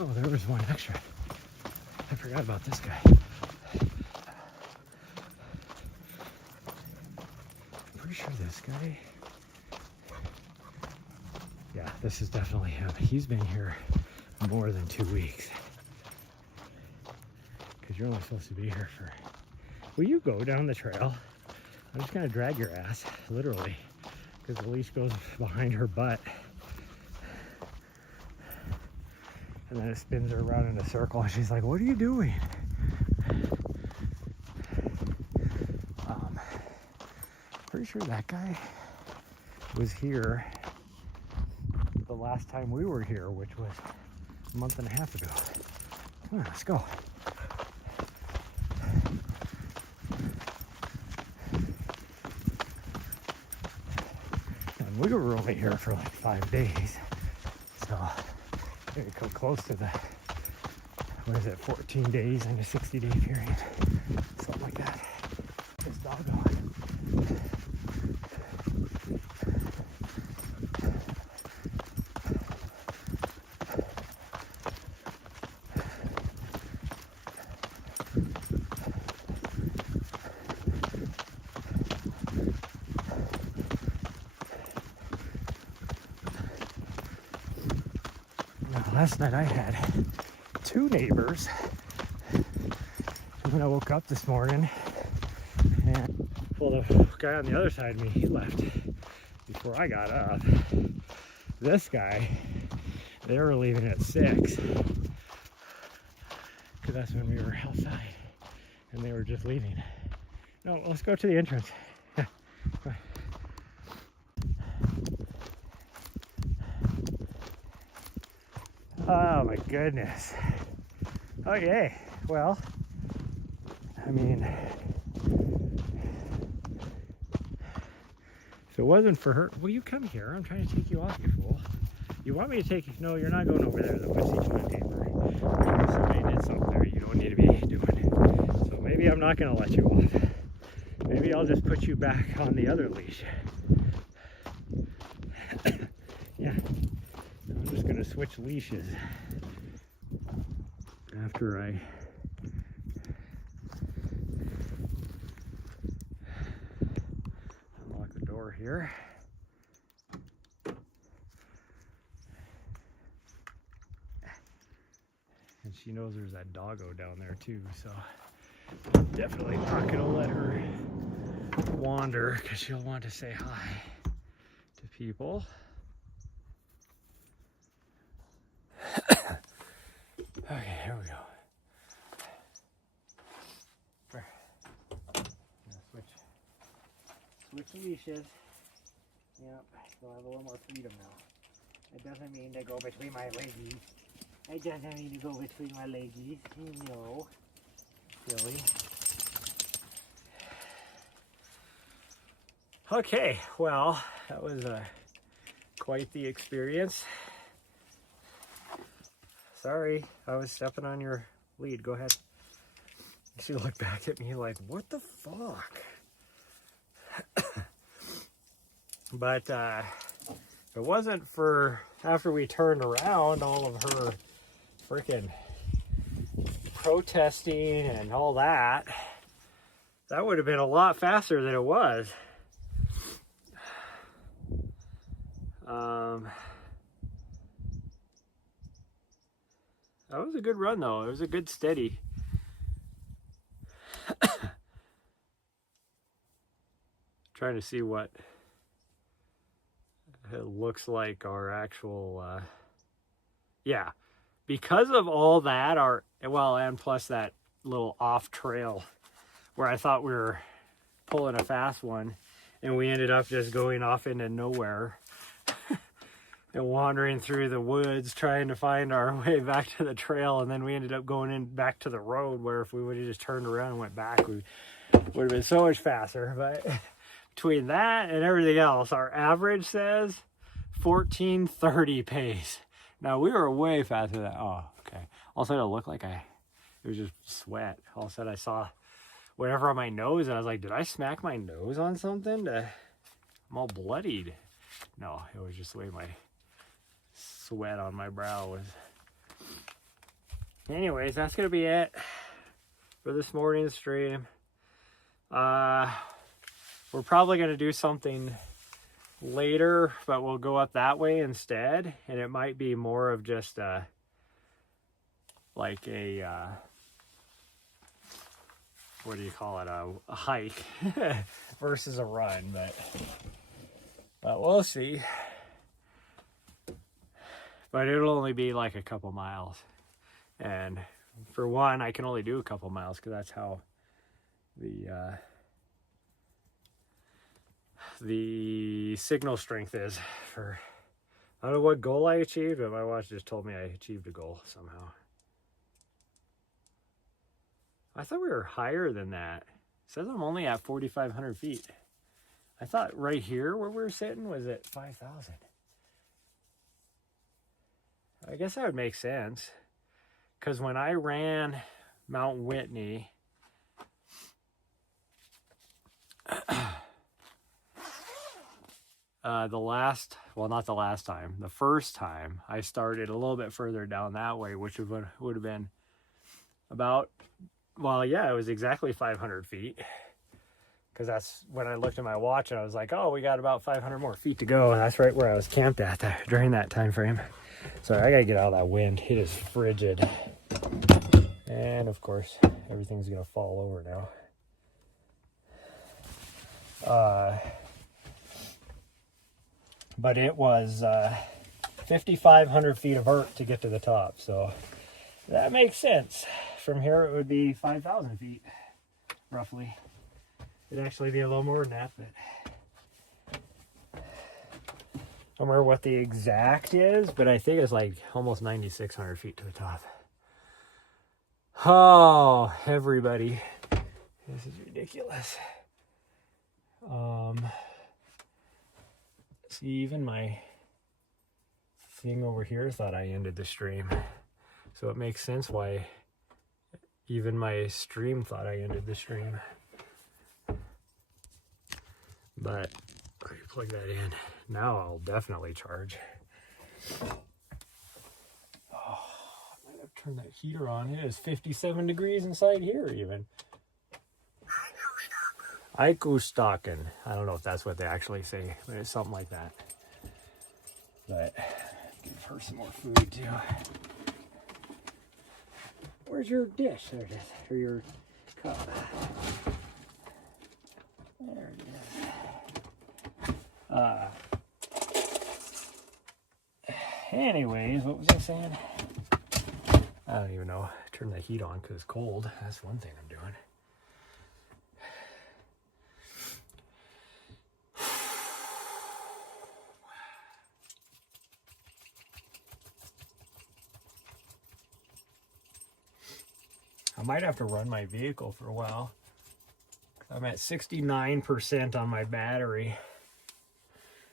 Oh, there was one extra. I forgot about this guy. I'm pretty sure this guy. Yeah, this is definitely him. He's been here more than 2 weeks. Because you're only supposed to be here for... Will you go down the trail? I'm just gonna drag your ass, literally. Because the leash goes behind her butt. And then it spins her around in a circle and she's like, what are you doing? Pretty sure that guy was here the last time we were here, which was a month and a half ago. Come on, let's go. And we were only here for like 5 days. So maybe come close to the, what is it, 14 days in a 60-day period. Something like that. This doggo. Last night I had 2 neighbors. And when I woke up this morning, and well, the guy on the other side of me, he left before I got up. This guy, they were leaving at 6, because that's when we were outside, and they were just leaving. No, let's go to the entrance. Yeah, come on. Oh my goodness. Okay, well, I mean, if it wasn't for her, will you come here? I'm trying to take you off, you fool. You want me to take you? No, you're not going over there. The Westy Toilet Paper. Maybe somebody did something there you don't need to be doing. So maybe I'm not going to let you off. Maybe I'll just put you back on the other leash. Yeah. I'm just gonna switch leashes after I unlock the door here. And she knows there's that doggo down there too, so I'm definitely not gonna let her wander because she'll want to say hi to people. Okay, here we go. Switch leashes. Yep, you'll have a little more freedom now. It doesn't mean to go between my leggies. It doesn't mean to go between my leggies. No. Silly. Okay, well, that was quite the experience. Sorry, I was stepping on your lead. Go ahead. She looked back at me like, what the fuck? But if it wasn't for after we turned around, all of her freaking protesting and all that, that would have been a lot faster than it was. That was a good run though. It was a good steady. Trying to see what it looks like our actual yeah, because of all that, and plus that little off trail where I thought we were pulling a fast one, and we ended up just going off into nowhere and wandering through the woods trying to find our way back to the trail, and then we ended up going in back to the road, where if we would have just turned around and went back, we would have been so much faster. But between that and everything else, our average says 14:30 pace. Now we were way faster than that. Oh, okay. All of a sudden it looked like it was just sweat. All of a sudden I saw whatever on my nose, and I was like, did I smack my nose on something? I'm all bloodied. No, it was just the way my sweat on my brow was. Anyways, that's gonna be it for this morning's stream. We're probably gonna do something later, but we'll go up that way instead, and it might be more of just like a what do you call it, a hike versus a run, but we'll see. But it'll only be like a couple miles, and for one, I can only do a couple miles because that's how the signal strength is. For I don't know what goal I achieved, but my watch just told me I achieved a goal somehow. I thought we were higher than that. It says I'm only at 4,500 feet. I thought right here where we were sitting was at 5,000. I guess that would make sense, because when I ran Mount Whitney, the first time I started a little bit further down that way, which would have been about, well, yeah, it was exactly 500 feet, because that's when I looked at my watch and I was like, oh, we got about 500 more feet to go, and that's right where I was camped at during that time frame. Sorry, I gotta get out of that wind. It is frigid, and of course everything's gonna fall over now. But it was 5,500 feet of vert to get to the top, so that makes sense. From here it would be 5,000 feet, roughly. It'd actually be a little more than that, but I don't remember what the exact is, but I think it's like almost 9,600 feet to the top. Oh, everybody, this is ridiculous. See, even my thing over here thought I ended the stream, so it makes sense why even my stream thought I ended the stream. But let me plug that in. Now I'll definitely charge. Oh, I might have turned that heater on. It is 57 degrees inside here even. Eikustaken. I don't know if that's what they actually say, but it's something like that. But give her some more food too. Where's your dish? There it is. Or your cup. There it is. Anyways, what was I saying? I don't even know. Turn the heat on because it's cold. That's one thing I'm doing. I might have to run my vehicle for a while. I'm at 69% on my battery,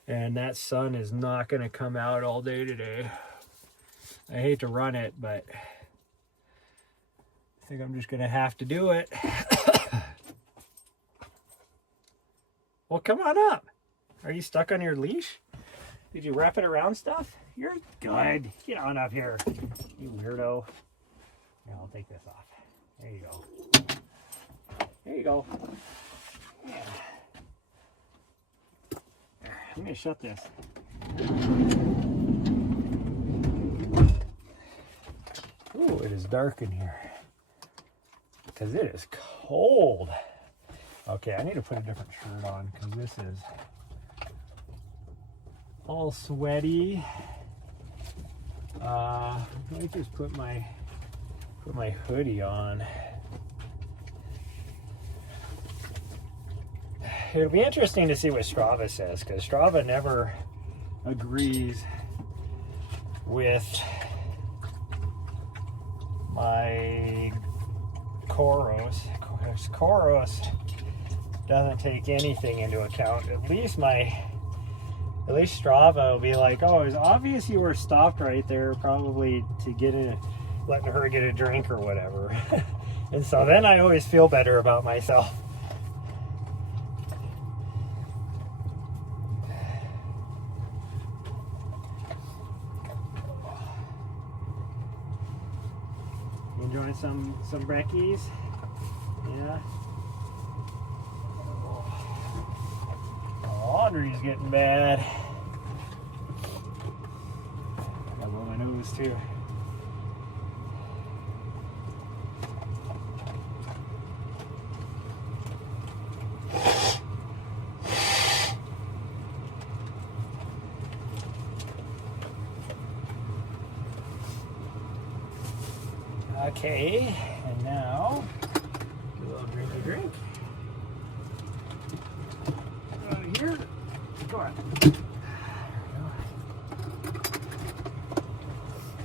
and that sun is not going to come out all day today. I hate to run it, but I think I'm just gonna have to do it. Well, come on up. Are you stuck on your leash? Did you wrap it around stuff? You're good. Get on up here, you weirdo. Here, I'll take this off. There you go. There you go. Yeah. There, I'm gonna shut this. Ooh, it is dark in here. Because it is cold. Okay, I need to put a different shirt on because this is all sweaty. Let me just put my hoodie on. It'll be interesting to see what Strava says, because Strava never agrees with my Coros. Coros doesn't take anything into account. At least Strava will be like, oh, it's obvious you were stopped right there, probably to letting her get a drink or whatever. And so then I always feel better about myself. Enjoying some brekkies? Yeah. Laundry's getting bad. I gotta blow my nose too. Okay, and now do a little drink. Here, go on.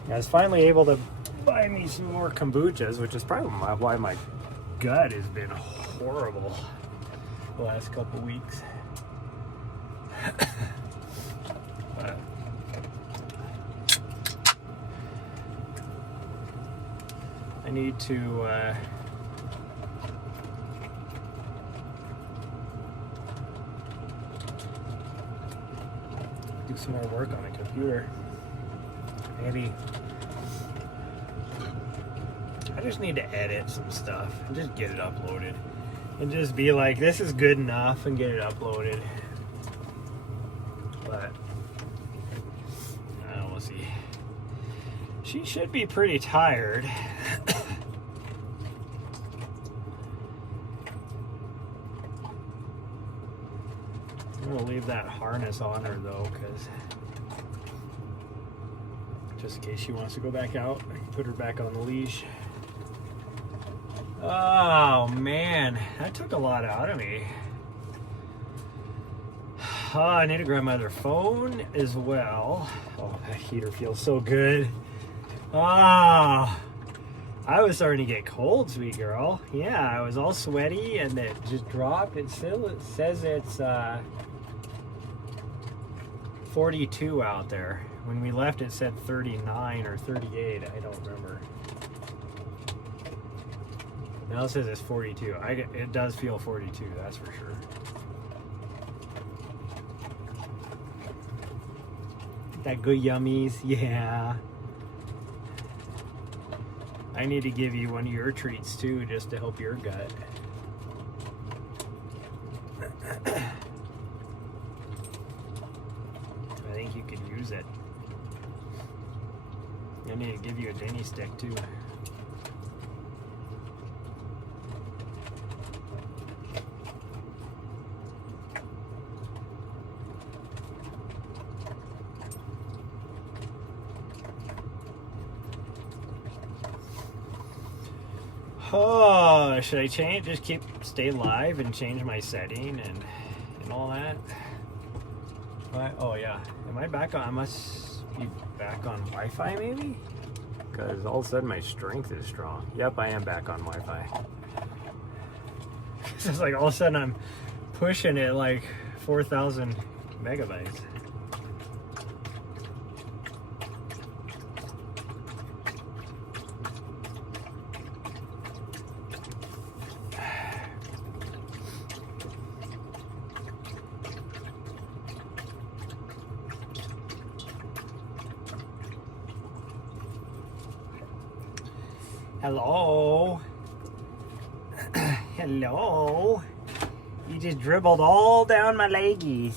I was finally able to buy me some more kombuchas, which is probably why my gut has been horrible the last couple weeks. But I need to do some more work on the computer. Maybe I just need to edit some stuff and just get it uploaded and just be like, this is good enough, and get it uploaded. But I don't know, we'll see. She should be pretty tired. I'm gonna leave that harness on her though, because just in case she wants to go back out, I can put her back on the leash. Oh man, that took a lot out of me. Oh, I need to grab my other phone as well. Oh, that heater feels so good. Ah, I was starting to get cold, sweet girl. Yeah, I was all sweaty and it just dropped. It says it's 42 out there. When we left, it said 39 or 38. I don't remember. Now it says it's 42. It does feel 42, that's for sure. That good yummies, yeah. I need to give you one of your treats too, just to help your gut. I think you could use it. I need to give you a Denny stick too. Oh, should I change? Just stay live and change my setting and all that? Oh yeah, am I back on? I must be back on Wi-Fi maybe? Because all of a sudden my strength is strong. Yep, I am back on Wi-Fi. It's just like all of a sudden I'm pushing it like 4,000 megabytes. Hello? Hello? You just dribbled all down my leggies.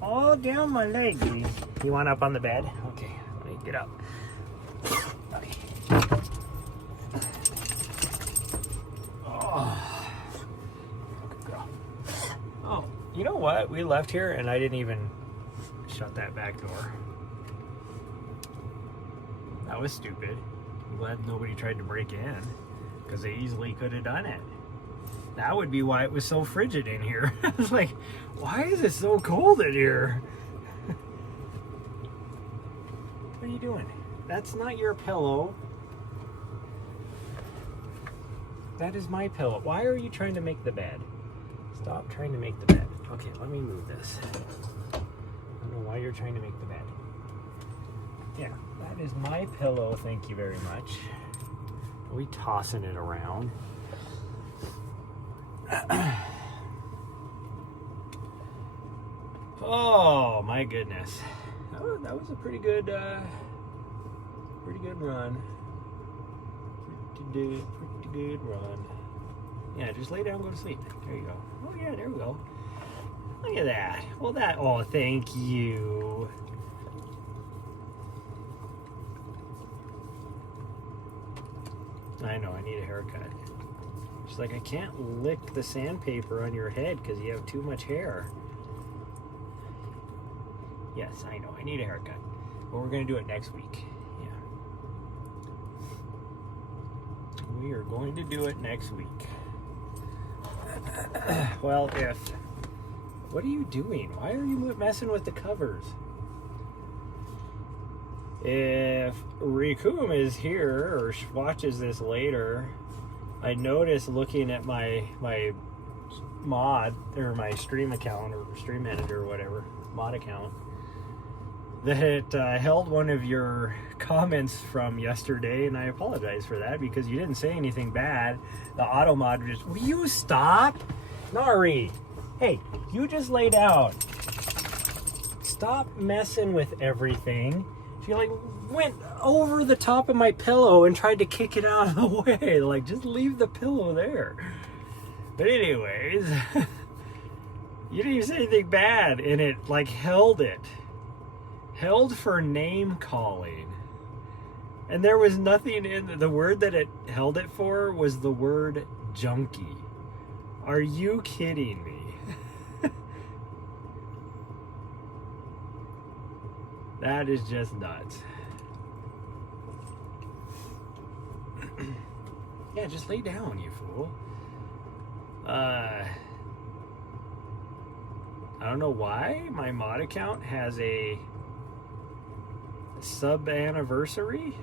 All down my leggies. You want up on the bed? Okay, let me get up. Oh. Good girl. Oh, you know what? We left here and I didn't even shut that back door. That was stupid. I'm glad nobody tried to break in, because they easily could have done it. That would be why it was so frigid in here. I was like, why is it so cold in here? What are you doing? That's not your pillow. That is my pillow. Why are you trying to make the bed? Stop trying to make the bed. Okay, let me move this. I don't know why you're trying to make the bed. Yeah, that is my pillow, thank you very much. Are we tossing it around? Oh my goodness. Oh, that was a pretty good run. Pretty good run. Yeah, just lay down and go to sleep. There you go. Oh yeah, there we go. Look at that. Well oh, thank you. I know, I need a haircut. She's like, I can't lick the sandpaper on your head because you have too much hair. Yes, I know, I need a haircut. But we're going to do it next week. Yeah. We are going to do it next week. Well, what are you doing? Why are you messing with the covers? If Rikum is here or watches this later, I noticed looking at my mod or my stream account or stream manager or whatever mod account that it held one of your comments from yesterday, and I apologize for that because you didn't say anything bad. The auto mod just, will you stop? Nari, hey, you just lay down. Stop messing with everything. She like went over the top of my pillow and tried to kick it out of the way. Like, just leave the pillow there. But anyways, you didn't even say anything bad, and it like held it. Held for name calling. And there was nothing in the word that it held it for was the word junkie. Are you kidding me? That is just nuts. Yeah, just lay down, you fool. I don't know why my mod account has a sub anniversary.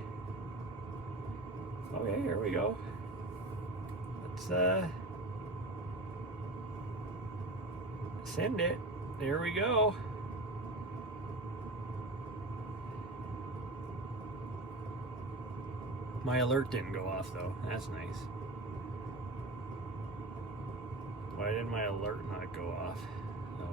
Okay, here we go. Let's send it. There we go. My alert didn't go off though. That's nice. Why did my alert not go off? Oh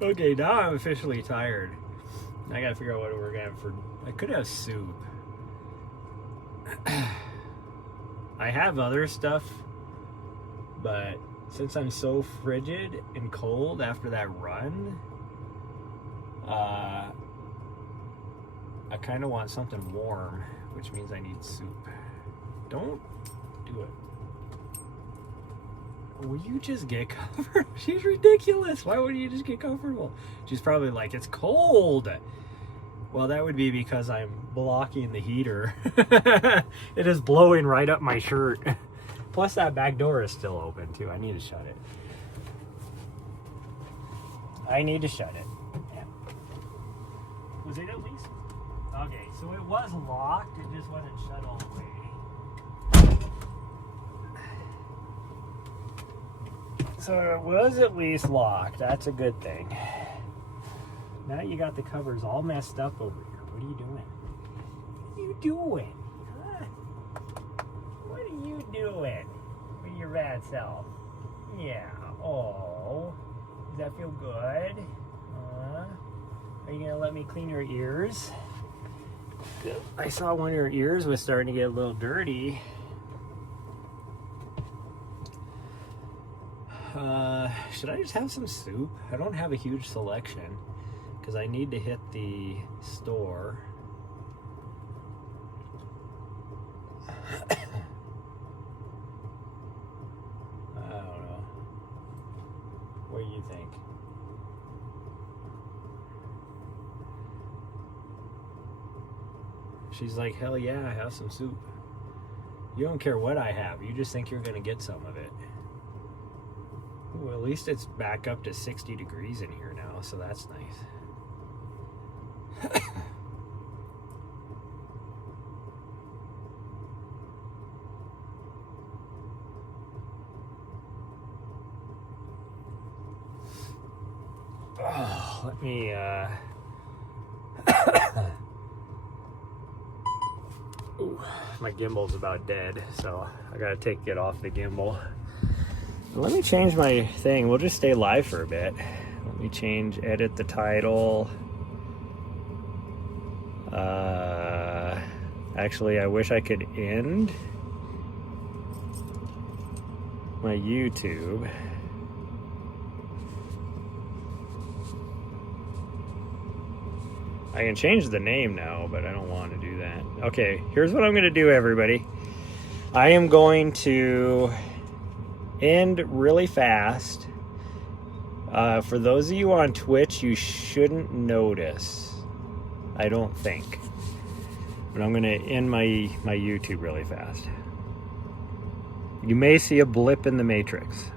well. Okay, now I'm officially tired. I gotta figure out what we're gonna have for. I could have soup. I have other stuff, but since I'm so frigid and cold after that run, I kind of want something warm, which means I need soup. Don't do it. Will you just get comfortable? She's ridiculous. Why wouldn't you just get comfortable? She's probably like, it's cold. Well, that would be because I'm blocking the heater. It is blowing right up my shirt. Plus that back door is still open too. I need to shut it. I need to shut it. Yeah. Was it at least? Okay, so it was locked. It just wasn't shut all the way. So it was at least locked. That's a good thing. Now you got the covers all messed up over here. What are you doing? What are you doing? Huh? What are you doing with your bad self? Yeah. Oh. Does that feel good? Are you gonna let me clean your ears? I saw one of your ears was starting to get a little dirty. Should I just have some soup? I don't have a huge selection because I need to hit the store. I don't know. What do you think? She's like, hell yeah, have some soup. You don't care what I have. You just think you're gonna get some of it. Ooh, at least it's back up to 60 degrees in here now, so that's nice. Oh, let me, Ooh, my gimbal's about dead, so I gotta take it off the gimbal. Let me change my thing. We'll just stay live for a bit. Let me change, edit the title. Actually, I wish I could end my YouTube. I can change the name now, but I don't want to do that. Okay, here's what I'm going to do, everybody. I am going to end really fast. For those of you on Twitch, you shouldn't notice, I don't think. But I'm going to end my YouTube really fast. You may see a blip in the matrix.